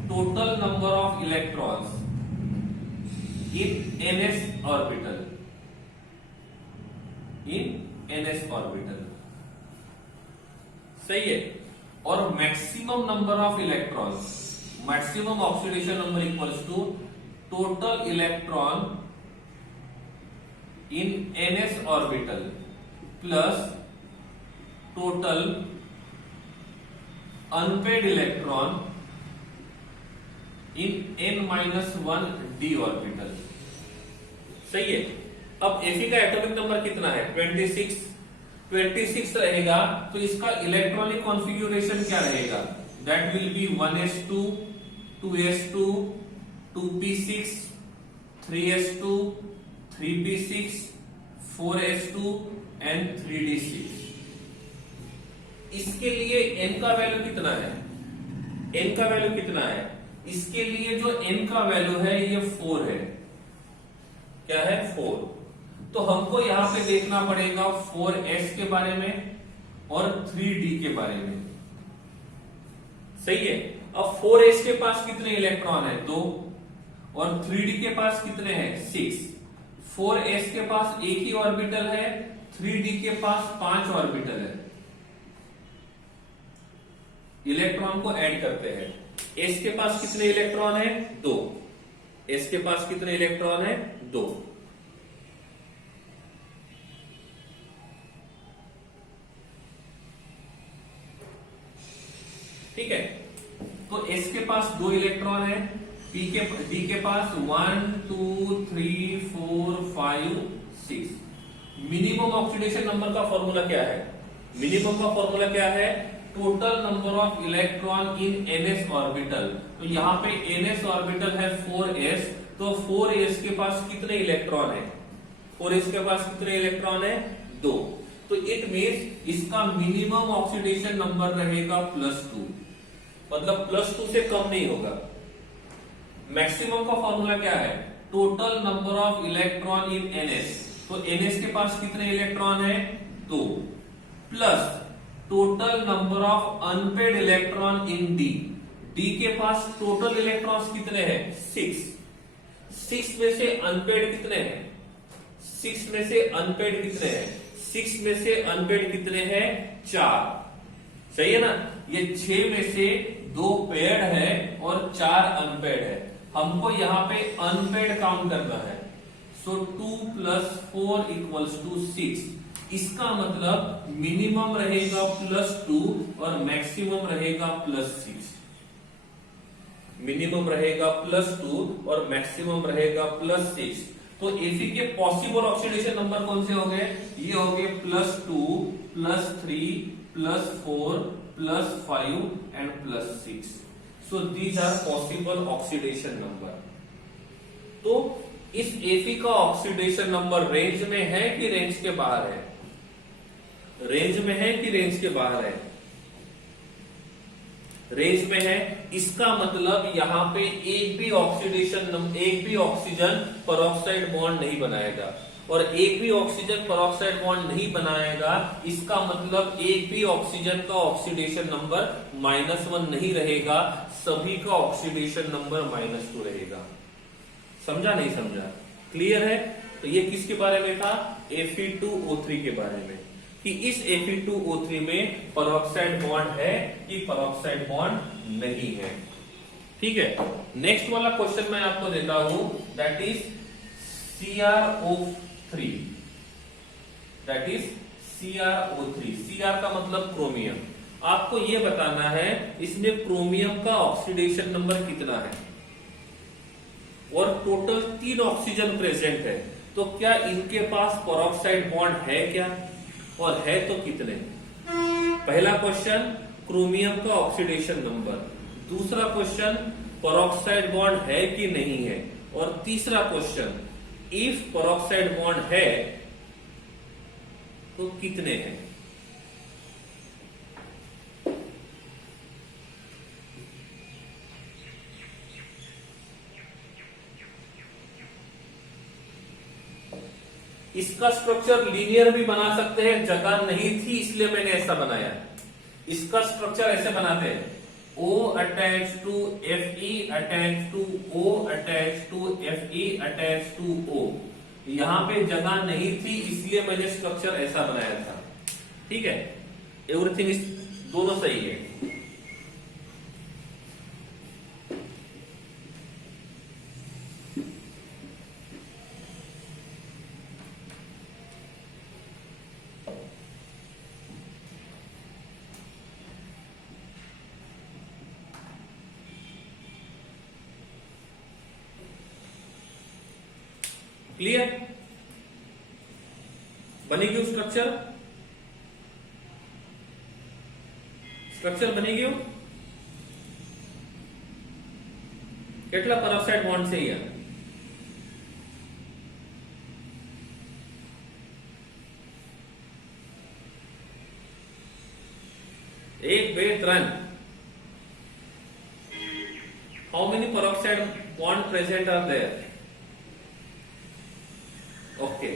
total number of electrons in ns orbital. In ns orbital, सही है। और maximum number of electrons, maximum oxidation number equals to total electron in ns orbital plus total unpaired electron in n-1 d orbital। सही है। अब Fe का atomic number कितना है? 26। 26 रहेगा तो इसका इलेक्ट्रॉनिक कॉन्फ़िगरेशन क्या रहेगा? That will be 1s2, 2s2, 2p6, 3s2, 3p6, 4s2 and 3d6। इसके लिए n का वैल्यू कितना है? n का वैल्यू कितना है? इसके लिए जो n का वैल्यू है ये 4 है। क्या है? 4। तो हमको यहां पे देखना पड़ेगा 4s के बारे में और 3d के बारे में। सही है। अब 4s के पास कितने इलेक्ट्रॉन है? 2। और 3d के पास कितने हैं? 6। 4s के पास एक ही ऑर्बिटल है, 3d के पास 5 ऑर्बिटल है। इलेक्ट्रॉन को ऐड करते हैं। s के पास कितने इलेक्ट्रॉन है? 2। s के पास कितने इलेक्ट्रॉन है? 2। ठीक है, तो s के पास 2 इलेक्ट्रॉन है, डी के पास 1 2 3 4 5 6। मिनिमम ऑक्सीडेशन नंबर का फॉर्मूला क्या है? मिनिमम का फॉर्मूला क्या है? Total number of electron in ns orbital. तो यहाँ पे ns ऑर्बिटल है 4s, तो 4s के पास कितने इलेक्ट्रॉन है? 4s के पास कितने इलेक्ट्रॉन है? 2। तो इट मीन्स इसका मिनिमम ऑक्सीडेशन नंबर रहेगा +2, मतलब +2 से कम नहीं होगा। मैक्सिमम का फॉर्मूला क्या है? Total number of electron in ns। तो ns के पास कितने इलेक्ट्रॉन है? 2 plus total number of unpaired electron in d। d के पास टोटल इलेक्ट्रॉन्स कितने हैं? 6। 6 में से अनपेड कितने हैं? 6 में से अनपेड कितने हैं? 6 में से अनपेड कितने हैं? 4। सही है ना? ये 6 में से 2 पेड है और 4 अनपेड है। हमको यहाँ पे अनपेड काउंट करना है। सो 2 + 4 = 6। इसका मतलब मिनिमम रहेगा +2 और मैक्सिमम रहेगा +6। मिनिमम रहेगा +2 और मैक्सिमम रहेगा +6। तो Fe के पॉसिबल ऑक्सीडेशन नंबर कौन से हो गए? ये हो गए +2, +3, +4, +5 and +6। So these are possible oxidation number. तो इस Fe का ऑक्सीडेशन नंबर रेंज में है कि रेंज के बाहर है? रेंज में है कि रेंज के बाहर है? रेंज में है। इसका मतलब यहां पे एक भी ऑक्सीजन पेरोक्साइड बॉन्ड नहीं बनाएगा, और एक भी ऑक्सीजन पेरोक्साइड बॉन्ड नहीं बनाएगा, इसका मतलब एक भी ऑक्सीजन का ऑक्सीडेशन नंबर -1 नहीं रहेगा, सभी का ऑक्सीडेशन नंबर -2 रहेगा। समझा नहीं समझा? क्लियर है? तो ये किसके बारे में था? Fe2O3 के बारे में, कि इस Fe2O3 में पेरोक्साइड बॉन्ड है कि पेरोक्साइड बॉन्ड नहीं है। ठीक है, नेक्स्ट वाला क्वेश्चन मैं आपको देता हूं, that is CrO3। That is CrO3। Cr का मतलब क्रोमियम। आपको यह बताना है इसमें क्रोमियम का ऑक्सीडेशन नंबर कितना है, और टोटल 3 ऑक्सीजन प्रेजेंट है, तो क्या इनके पास पेरोक्साइड बॉन्ड है क्या, और है तो कितने? पहला क्वेश्चन क्रोमियम का ऑक्सीडेशन नंबर, दूसरा क्वेश्चन पेरोक्साइड बॉन्ड है कि नहीं है, और तीसरा क्वेश्चन इफ पेरोक्साइड बॉन्ड है तो कितने हैं? इसका स्ट्रक्चर लीनियर भी बना सकते हैं, जगह नहीं थी इसलिए मैंने ऐसा बनाया। इसका स्ट्रक्चर ऐसे बनाते हैं, O attach to Fe attach to O attach to Fe attach to O। यहां पे जगह नहीं थी इसलिए मैंने स्ट्रक्चर ऐसा बनाया था। ठीक है, एवरीथिंग दोनों सही है। क्लियर? बनी गई स्ट्रक्चर? स्ट्रक्चर बनी गई? કેટલા પેરોક્સાઇડ બોન્ડ છે અહીંયા? 1 2 3। How many peroxide bond present are there? Okay,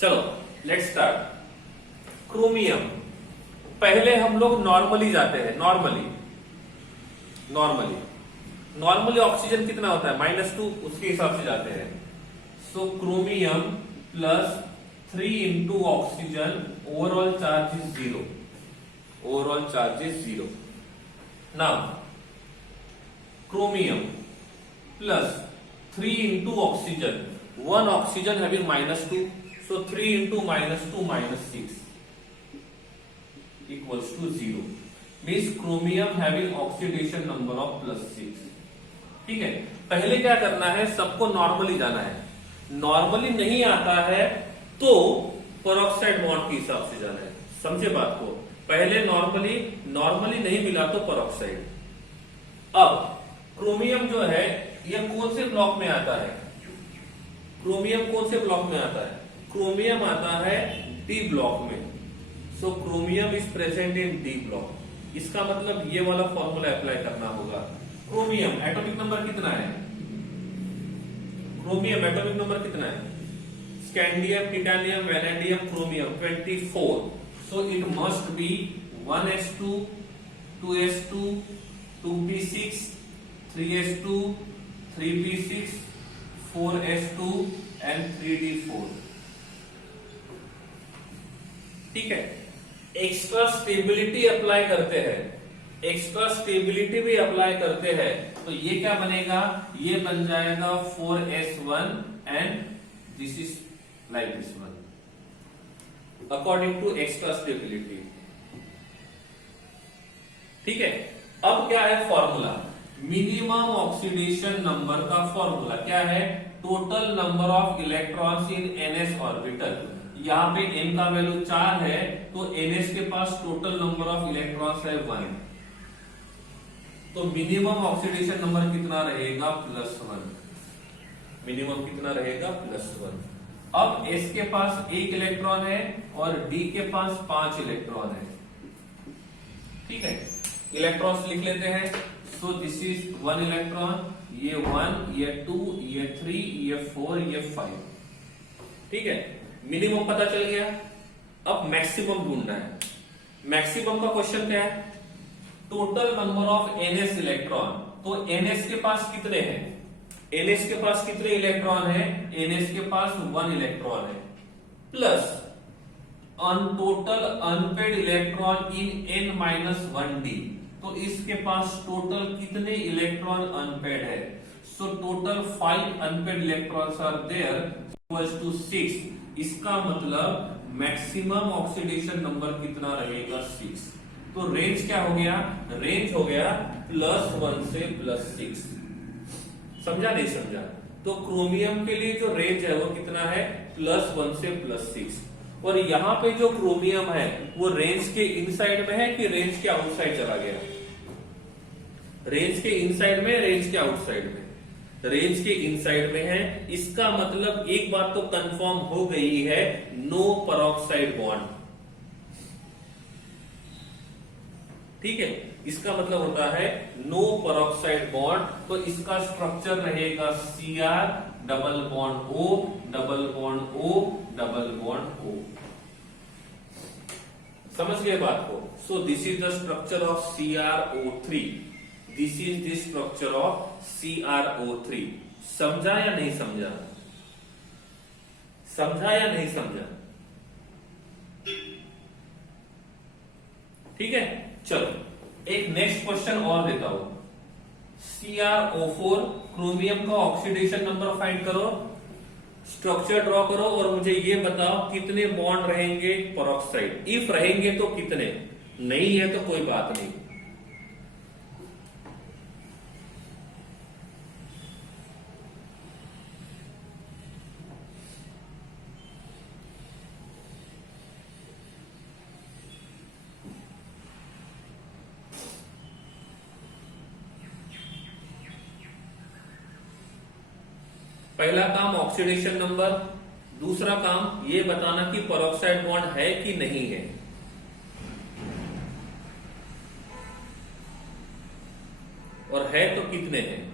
चलो लेट्स स्टार्ट। क्रोमियम, पहले हम लोग नॉर्मली जाते हैं। नॉर्मली ऑक्सीजन कितना होता है? -2, उसके हिसाब से जाते हैं। So chromium +3 into oxygen, overall charge is 0। Overall charge is 0। Now chromium +3 into oxygen, 1 oxygen having -2, so 3 into -2 -6 equals to 0, means chromium having oxidation number of +6। ठीक है, पहले क्या करना है, सबको नॉर्मली जाना है। नॉर्मली नहीं आता है तो पेरोक्साइड बॉन्ड के हिसाब से जाना है। समझे बात को? पहले नॉर्मली नहीं मिला तो पेरोक्साइड। अब क्रोमियम जो है ये कौन से ब्लॉक में आता है? क्रोमियम कौन से ब्लॉक में आता है? क्रोमियम आता है डी ब्लॉक में। So chromium is present in D block. इसका मतलब ये वाला फॉर्मूला अप्लाई करना होगा। क्रोमियम एटॉमिक नंबर कितना है? क्रोमियम एटॉमिक नंबर कितना है? Scandium, titanium, vanadium, chromium 24। So it must be 1s2, 2s2, 2p6, 3s2, 3p6, 4s2 and 3d4। ठीक है, एक्स्ट्रा स्टेबिलिटी अप्लाई करते हैं, एक्स्ट्रा स्टेबिलिटी भी अप्लाई करते हैं, तो ये क्या बनेगा? ये बन जाएगा 4s1 and this is like this one, according to extra stability. ठीक है, अब क्या है फॉर्मूला, मिनिमम ऑक्सीडेशन नंबर का फॉर्मूला क्या है, total number of electrons in ns orbital. यहाँ पे n का वैल्यू 4 है, तो ns के पास टोटल नंबर ऑफ इलेक्ट्रॉन्स है 1, तो मिनिमम ऑक्सीडेशन नंबर कितना रहेगा, +1। मिनिमम कितना रहेगा, +1। अब s के पास 1 इलेक्ट्रॉन है और d के पास 5 इलेक्ट्रॉन है। ठीक है, इलेक्ट्रॉन्स लिख लेते हैं। सो दिस इज 1 इलेक्ट्रॉन, ये 1, ये 2, ये 3, ये 4, ये 5। ठीक है, मिनिमम पता चल गया। अब मैक्सिमम ढूंढना है। मैक्सिमम का क्वेश्चन क्या है, total number of ns electron. तो ns के पास कितने हैं, ns के पास कितने इलेक्ट्रॉन है, ns के पास 1 इलेक्ट्रॉन है, plus total unpaired electron in n-1d। तो इसके पास टोटल कितने इलेक्ट्रॉन अनपेड है, so total 5 unpaired electrons are there equals to 6। इसका मतलब मैक्सिमम ऑक्सीडेशन नंबर कितना रहेगा, 6। तो रेंज क्या हो गया, रेंज हो गया +1 से +6। समझा नहीं समझा, तो क्रोमियम के लिए जो रेंज है वो कितना है, +1 से +6। और यहां पे जो क्रोमियम है वो रेंज के इनसाइड में है कि रेंज के आउटसाइड चला गया, रेंज के इनसाइड में, रेंज के आउटसाइड में, रेंज के इनसाइड में है। इसका मतलब एक बात तो कंफर्म हो गई है, नो पेरोक्साइड बॉन्ड। ठीक है, इसका मतलब होता है नो पेरोक्साइड बॉन्ड। तो इसका स्ट्रक्चर रहेगा Cr double bond O double bond O double bond O। समझ गए बात को। सो this is the structure of CrO3, this is the structure of CrO3। समझा या नहीं समझा, समझा या नहीं समझा, ठीक है। चलो एक नेक्स्ट क्वेश्चन और देता हूं। CrO4 क्रोमियम का ऑक्सीडेशन नंबर फाइंड करो, स्ट्रक्चर ड्रॉ करो और मुझे ये बताओ कितने बॉन्ड रहेंगे पेरोक्साइड। इफ रहेंगे तो कितने, नहीं है तो कोई बात नहीं। पहला काम ऑक्सीडेशन नंबर, दूसरा काम ये बताना कि पेरोक्साइड बॉन्ड है कि नहीं है। और है तो कितने हैं।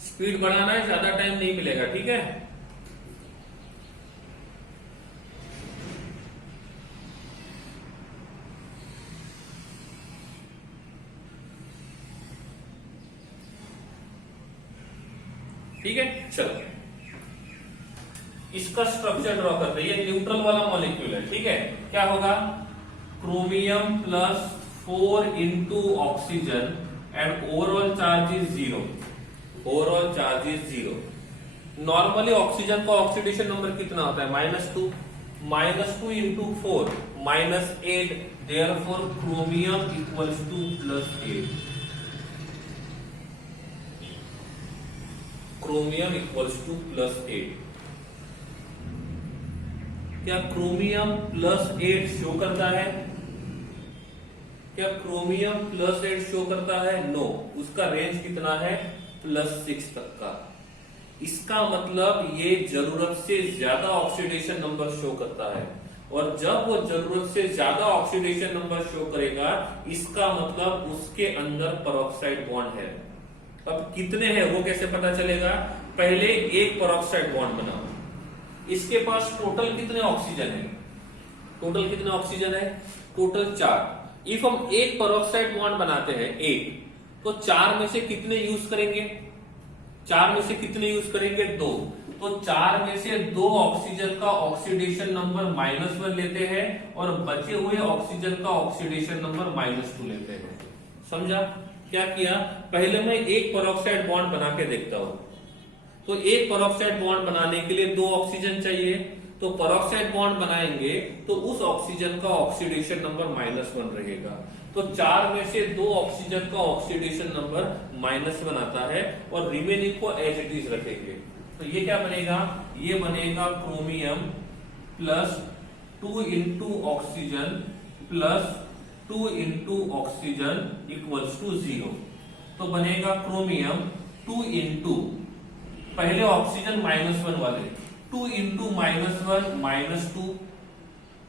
स्पीड बढ़ाना है, ज्यादा टाइम नहीं मिलेगा, ठीक है। ठीक है, चलो इसका स्ट्रक्चर ड्रॉ करते हैं। ये न्यूट्रल वाला मॉलिक्यूल है, ठीक है। क्या होगा, chromium +4 into oxygen and overall charge is 0। Overall charge is 0। Normally oxygen का ऑक्सीडेशन नंबर कितना होता है, -2। -2 into 4 -8, therefore chromium equals to +8। Chromium equals to +8। क्या क्रोमियम +8 शो करता है, क्या क्रोमियम +8 शो करता है, नो। उसका रेंज कितना है, +6 तक का। इसका मतलब ये जरूरत से ज्यादा ऑक्सीडेशन नंबर शो करता है, और जब वो जरूरत से ज्यादा ऑक्सीडेशन नंबर शो करेगा इसका मतलब उसके अंदर पेरोक्साइड बॉन्ड है। अब कितने हैं वो कैसे पता चलेगा, पहले एक पेरोक्साइड बॉन्ड बनाओ। इसके पास टोटल कितने ऑक्सीजन है, टोटल कितने ऑक्सीजन है, टोटल 4। इफ हम एक पेरोक्साइड बॉन्ड बनाते हैं, एक, तो 4 में से कितने यूज करेंगे, 4 में से कितने यूज करेंगे, 2। तो 4 में से 2 ऑक्सीजन का ऑक्सीडेशन नंबर -1 लेते हैं और बचे हुए ऑक्सीजन का ऑक्सीडेशन नंबर -2 लेते हैं। समझा? क्या किया, पहले मैं एक पेरोक्साइड बॉन्ड बना के देखता हूं। तो एक पेरोक्साइड बॉन्ड बनाने के लिए 2 ऑक्सीजन चाहिए, तो पेरोक्साइड बॉन्ड बनाएंगे तो उस ऑक्सीजन का ऑक्सीडेशन नंबर -1 रहेगा। तो 4 में से 2 ऑक्सीजन का ऑक्सीडेशन नंबर -1 आता है और रिमेनिंग को एज इट इज रखेंगे। तो ये क्या बनेगा, ये बनेगा chromium plus 2 into oxygen plus 2 into oxygen equals to 0। तो बनेगा क्रोमियम 2 इंटू, पहले ऑक्सीजन -1 वाले, 2 इंटू -1 -2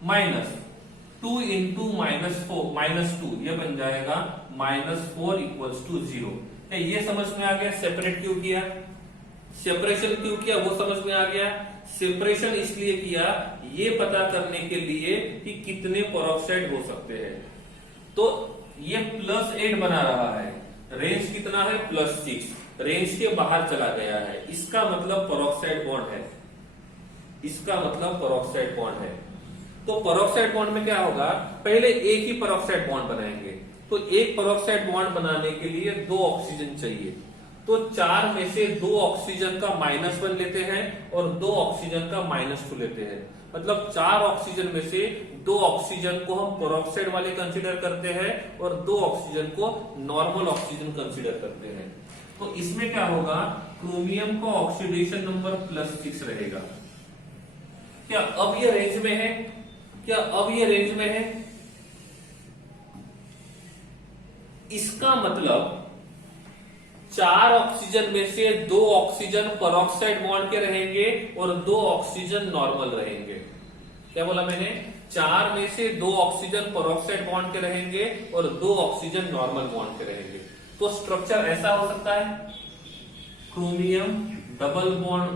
माइनस 2 इंटू -2, ये बन जाएगा -4 इक्वल्स टू 0। ये समझ में आ गया सेपरेट क्यों किया, सेपरेशन क्यों किया वो समझ में आ गया। सेपरेशन इसलिए किया ये पता करने के लिए कि कितने पेरोक्साइड हो सकते हैं। तो ये +8 बना रहा है, रेंज कितना है +6, रेंज के बाहर चला गया है, इसका मतलब पेरोक्साइड बॉन्ड है, इसका मतलब पेरोक्साइड बॉन्ड है। तो पेरोक्साइड बॉन्ड में क्या होगा, पहले एक ही पेरोक्साइड बॉन्ड बनाएंगे। तो एक पेरोक्साइड बॉन्ड बनाने के लिए 2 ऑक्सीजन चाहिए, तो 4 में से 2 ऑक्सीजन का -1 लेते हैं और 2 ऑक्सीजन का -2 लेते हैं। मतलब 4 ऑक्सीजन में से 2 ऑक्सीजन को हम पेरोक्साइड वाले कंसीडर करते हैं और 2 ऑक्सीजन को नॉर्मल ऑक्सीजन कंसीडर करते हैं। तो इसमें क्या होगा, क्रोमियम का ऑक्सीडेशन नंबर +6 रहेगा। क्या अब ये रेंज में है, क्या अब ये रेंज में है? इसका मतलब 4 ऑक्सीजन में से 2 ऑक्सीजन पेरोक्साइड बॉन्ड के रहेंगे और 2 ऑक्सीजन नॉर्मल रहेंगे। क्या बोला मैंने, 4 में से 2 ऑक्सीजन पेरोक्साइड बॉन्ड के रहेंगे और 2 ऑक्सीजन नॉर्मल बॉन्ड के रहेंगे। तो स्ट्रक्चर ऐसा हो सकता है, chromium double bond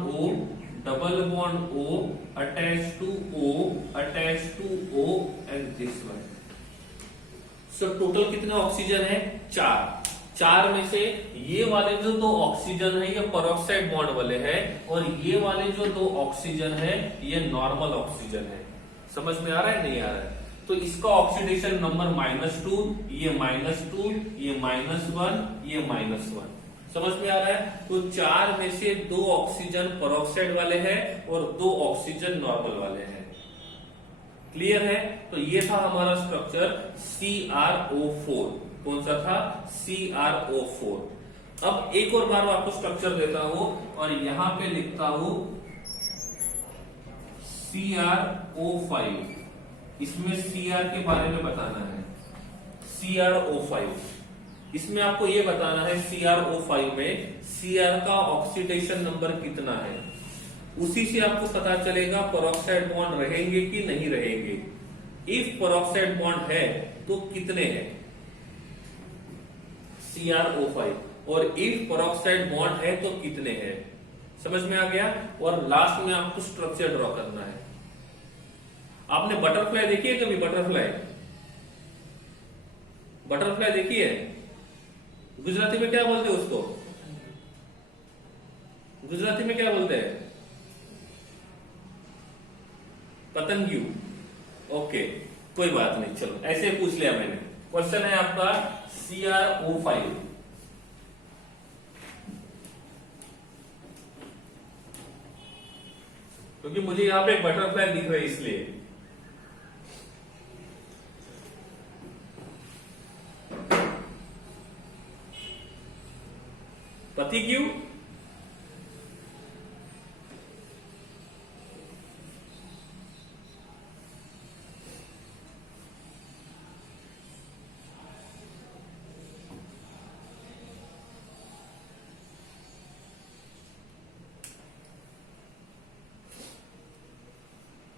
O attach to O and this one. So total कितने ऑक्सीजन है, 4 में से ये वाले जो 2 ऑक्सीजन है ये पेरोक्साइड बॉन्ड वाले हैं और ये वाले जो 2 ऑक्सीजन है ये नॉर्मल ऑक्सीजन है। समझ में आ रहा है नहीं आ रहा है? तो इसका ऑक्सीडेशन नंबर -2, ये -2, ये -1, ये -1। समझ में आ रहा है? तो 4 में से 2 ऑक्सीजन पेरोक्साइड वाले हैं और 2 ऑक्सीजन नॉर्मल वाले हैं। क्लियर है? तो ये था हमारा स्ट्रक्चर CrO4। कौन सा था, CrO4। अब एक और बार आपको स्ट्रक्चर देता हूं और यहां पे लिखता हूं CrO5। इसमें Cr के बारे में बताना है, CrO5। इसमें आपको ये बताना है CrO5 में Cr का ऑक्सीडेशन नंबर कितना है। उसी से आपको पता चलेगा पेरोक्साइड बॉन्ड रहेंगे कि नहीं रहेंगे। इफ पेरोक्साइड बॉन्ड है तो कितने हैं CrO5, और इफ पेरोक्साइड बॉन्ड है तो कितने हैं। समझ में आ गया? और लास्ट में आपको स्ट्रक्चर ड्रॉ करना है। आपने बटरफ्लाई देखी है कभी, बटरफ्लाई देखी है? गुजराती में क्या बोलते हैं उसको, गुजराती में क्या बोलते हैं, पतंगियू। ओके कोई बात नहीं, चलो ऐसे पूछ लिया मैंने। क्वेश्चन है आपका CrO5। क्योंकि मुझे यहां पे एक बटरफ्लाई दिख रहा है इसलिए। पति क्यों?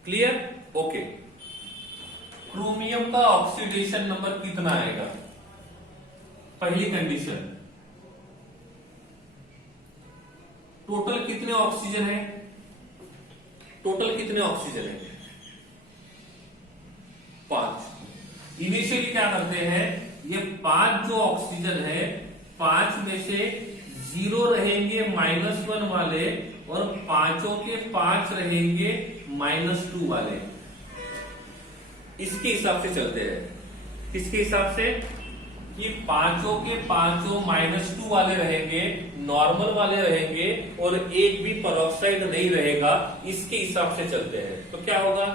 क्लियर? ओके। क्रोमियम का ऑक्सीडेशन नंबर कितना आएगा? पहली कंडीशन, टोटल कितने ऑक्सीजन है, टोटल कितने ऑक्सीजन है? 5। इनिशियली क्या करते हैं, ये 5 जो ऑक्सीजन है 5 में से 0 रहेंगे -1 वाले और पांचों के पांच रहेंगे -2 वाले। इसके हिसाब से चलते हैं। किसके हिसाब से? कि पांचों के पांचों -2 वाले रहेंगे, नॉर्मल वाले रहेंगे और एक भी पेरोक्साइड नहीं रहेगा। इसके हिसाब से चलते हैं। तो क्या होगा?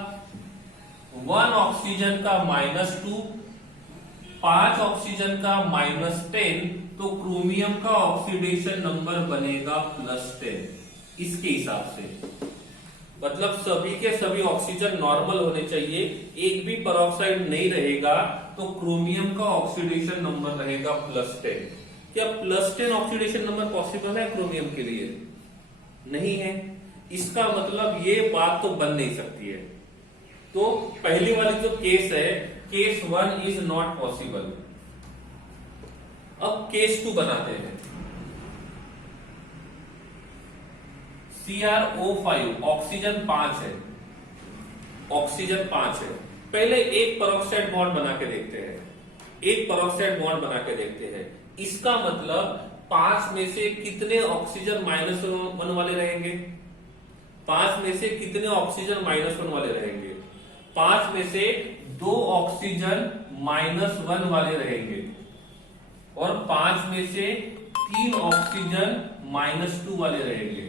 1 ऑक्सीजन का -2, 5 ऑक्सीजन का -10, तो क्रोमियम का ऑक्सीडेशन नंबर बनेगा +10। इसके हिसाब से मतलब सभी के सभी ऑक्सीजन नॉर्मल होने चाहिए, एक भी पेरोक्साइड नहीं रहेगा, तो क्रोमियम का ऑक्सीडेशन नंबर रहेगा +10। क्या +10 ऑक्सीडेशन नंबर पॉसिबल है क्रोमियम के लिए? नहीं है। इसका मतलब ये बात तो बन नहीं सकती है। तो पहली वाली जो केस है, केस 1 इज नॉट पॉसिबल। अब केस 2 बनाते हैं। CrO5 ऑक्सीजन 5 है, ऑक्सीजन 5 है। पहले एक पेरोक्साइड बॉन्ड बना के देखते हैं, एक पेरोक्साइड बॉन्ड बना के देखते हैं। इसका मतलब 5 में से कितने ऑक्सीजन -1 वाले रहेंगे? 5 में से कितने ऑक्सीजन -1 वाले रहेंगे? 5 में से 2 ऑक्सीजन -1 वाले रहेंगे और 5 में से 3 ऑक्सीजन -2 वाले रहेंगे।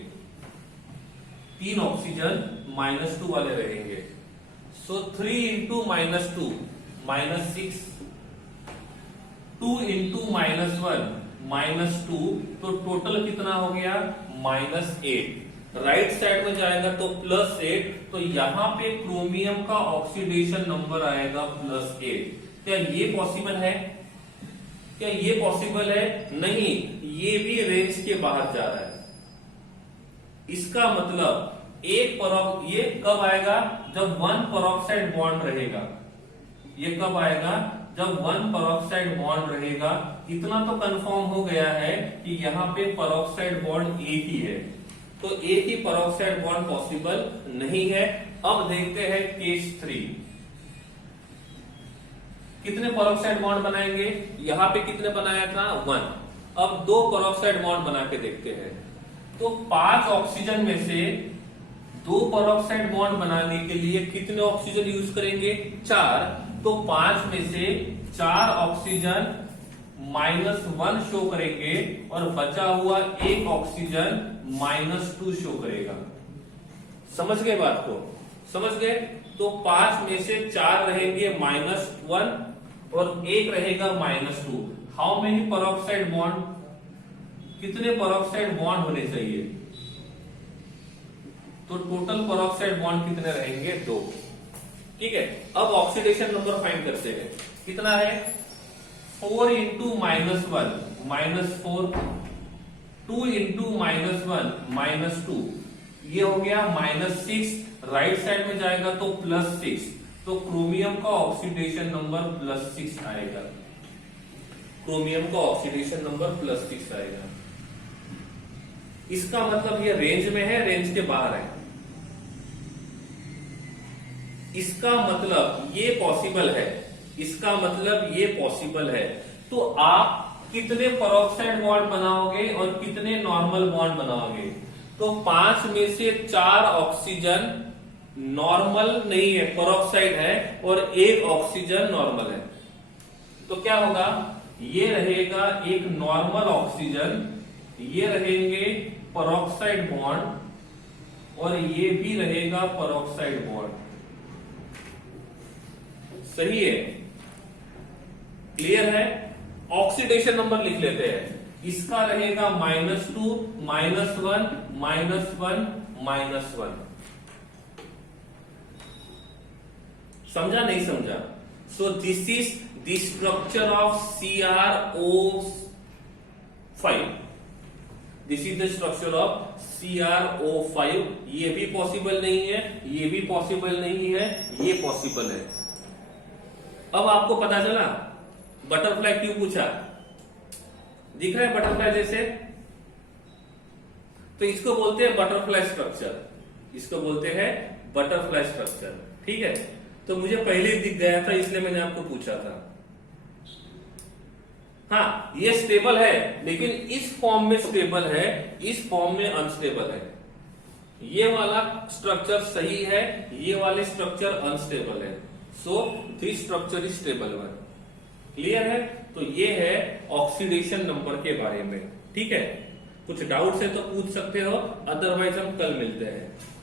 3 ऑक्सीजन -2 वाले रहेंगे। सो 3 इंटू -2 -6, 2 इंटू -1 -2, तो टोटल कितना हो गया? -8। राइट साइड में जाएगा तो +8, तो यहां पे क्रोमियम का ऑक्सीडेशन नंबर आएगा +8। क्या ये पॉसिबल है? क्या ये पॉसिबल है? नहीं, ये भी रेंज के बाहर जा रहा है। इसका मतलब ये कब आएगा? जब 1 पेरोक्साइड बॉन्ड रहेगा। ये कब आएगा? जब 1 पेरोक्साइड बॉन्ड रहेगा। इतना तो कंफर्म हो गया है कि यहाँ पे पेरोक्साइड बॉन्ड एक ही है, तो एक ही पेरोक्साइड बॉन्ड पॉसिबल नहीं है। अब देखते हैं केस 3। कितने पेरोक्साइड बॉन्ड बनाएंगे? यहाँ पे कितने बनाया था? 1। अब 2 पेरोक्साइड बॉन्ड बना के देखते हैं। तो 5 ऑक्सीजन में से 2 पेरोक्साइड बॉन्ड बनाने के लिए कितने ऑक्सीजन यूज करेंगे? 4। तो 5 में से 4 ऑक्सीजन -1 शो करेंगे और बचा हुआ 1 ऑक्सीजन -2 शो करेगा। समझ गए बात को? समझ गए? तो 5 में से 4 रहेंगे -1 और 1 रहेगा -2। How many peroxide bond? कितने पेरोक्साइड बॉन्ड होने चाहिए? तो टोटल पेरोक्साइड बॉन्ड कितने रहेंगे? 2। ठीक है। अब ऑक्सीडेशन नंबर फाइंड करते हैं। कितना है? 4 इंटू -1 -4, 2 इंटू -1 -2, ये हो गया -6। राइट साइड में जाएगा तो +6, तो क्रोमियम का ऑक्सीडेशन नंबर +6 आएगा। क्रोमियम का ऑक्सीडेशन नंबर +6 आएगा। इसका मतलब ये रेंज में है, रेंज के बाहर है। इसका मतलब ये पॉसिबल है, इसका मतलब ये पॉसिबल है। तो आप कितने पेरोक्साइड बॉन्ड बनाओगे और कितने नॉर्मल बॉन्ड बनाओगे? तो 5 में से 4 ऑक्सीजन नॉर्मल नहीं है, पेरोक्साइड है, और 1 ऑक्सीजन नॉर्मल है। तो क्या होगा? ये रहेगा एक नॉर्मल ऑक्सीजन, ये रहेंगे पेरोक्साइड बॉन्ड और ये भी रहेगा पेरोक्साइड बॉन्ड। सही है? क्लियर है? ऑक्सीडेशन नंबर लिख लेते हैं। इसका रहेगा -2 -1 -1 -1। समझा नहीं समझा? सो this is the structure of CrO5। This is the structure of CrO5। ये भी पॉसिबल नहीं है, ये भी पॉसिबल नहीं है, ये पॉसिबल है। अब आपको पता चला बटरफ्लाई क्यों पूछा? दिख रहा है बटरफ्लाई जैसे? तो इसको बोलते हैं बटरफ्लाई स्ट्रक्चर, इसको बोलते हैं बटरफ्लाई स्ट्रक्चर। ठीक है? तो मुझे पहले ही दिख गया था, इसलिए मैंने आपको पूछा था। हाँ, ये स्टेबल है, लेकिन इस फॉर्म में स्टेबल है, इस फॉर्म में अनस्टेबल है। ये वाला स्ट्रक्चर सही है, ये वाले स्ट्रक्चर अनस्टेबल है। So this structure is stable one. Clear है? तो ये है ऑक्सीडेशन नंबर के बारे में। ठीक है, कुछ डाउट्स है तो पूछ सकते हो, अदरवाइज हम कल मिलते हैं।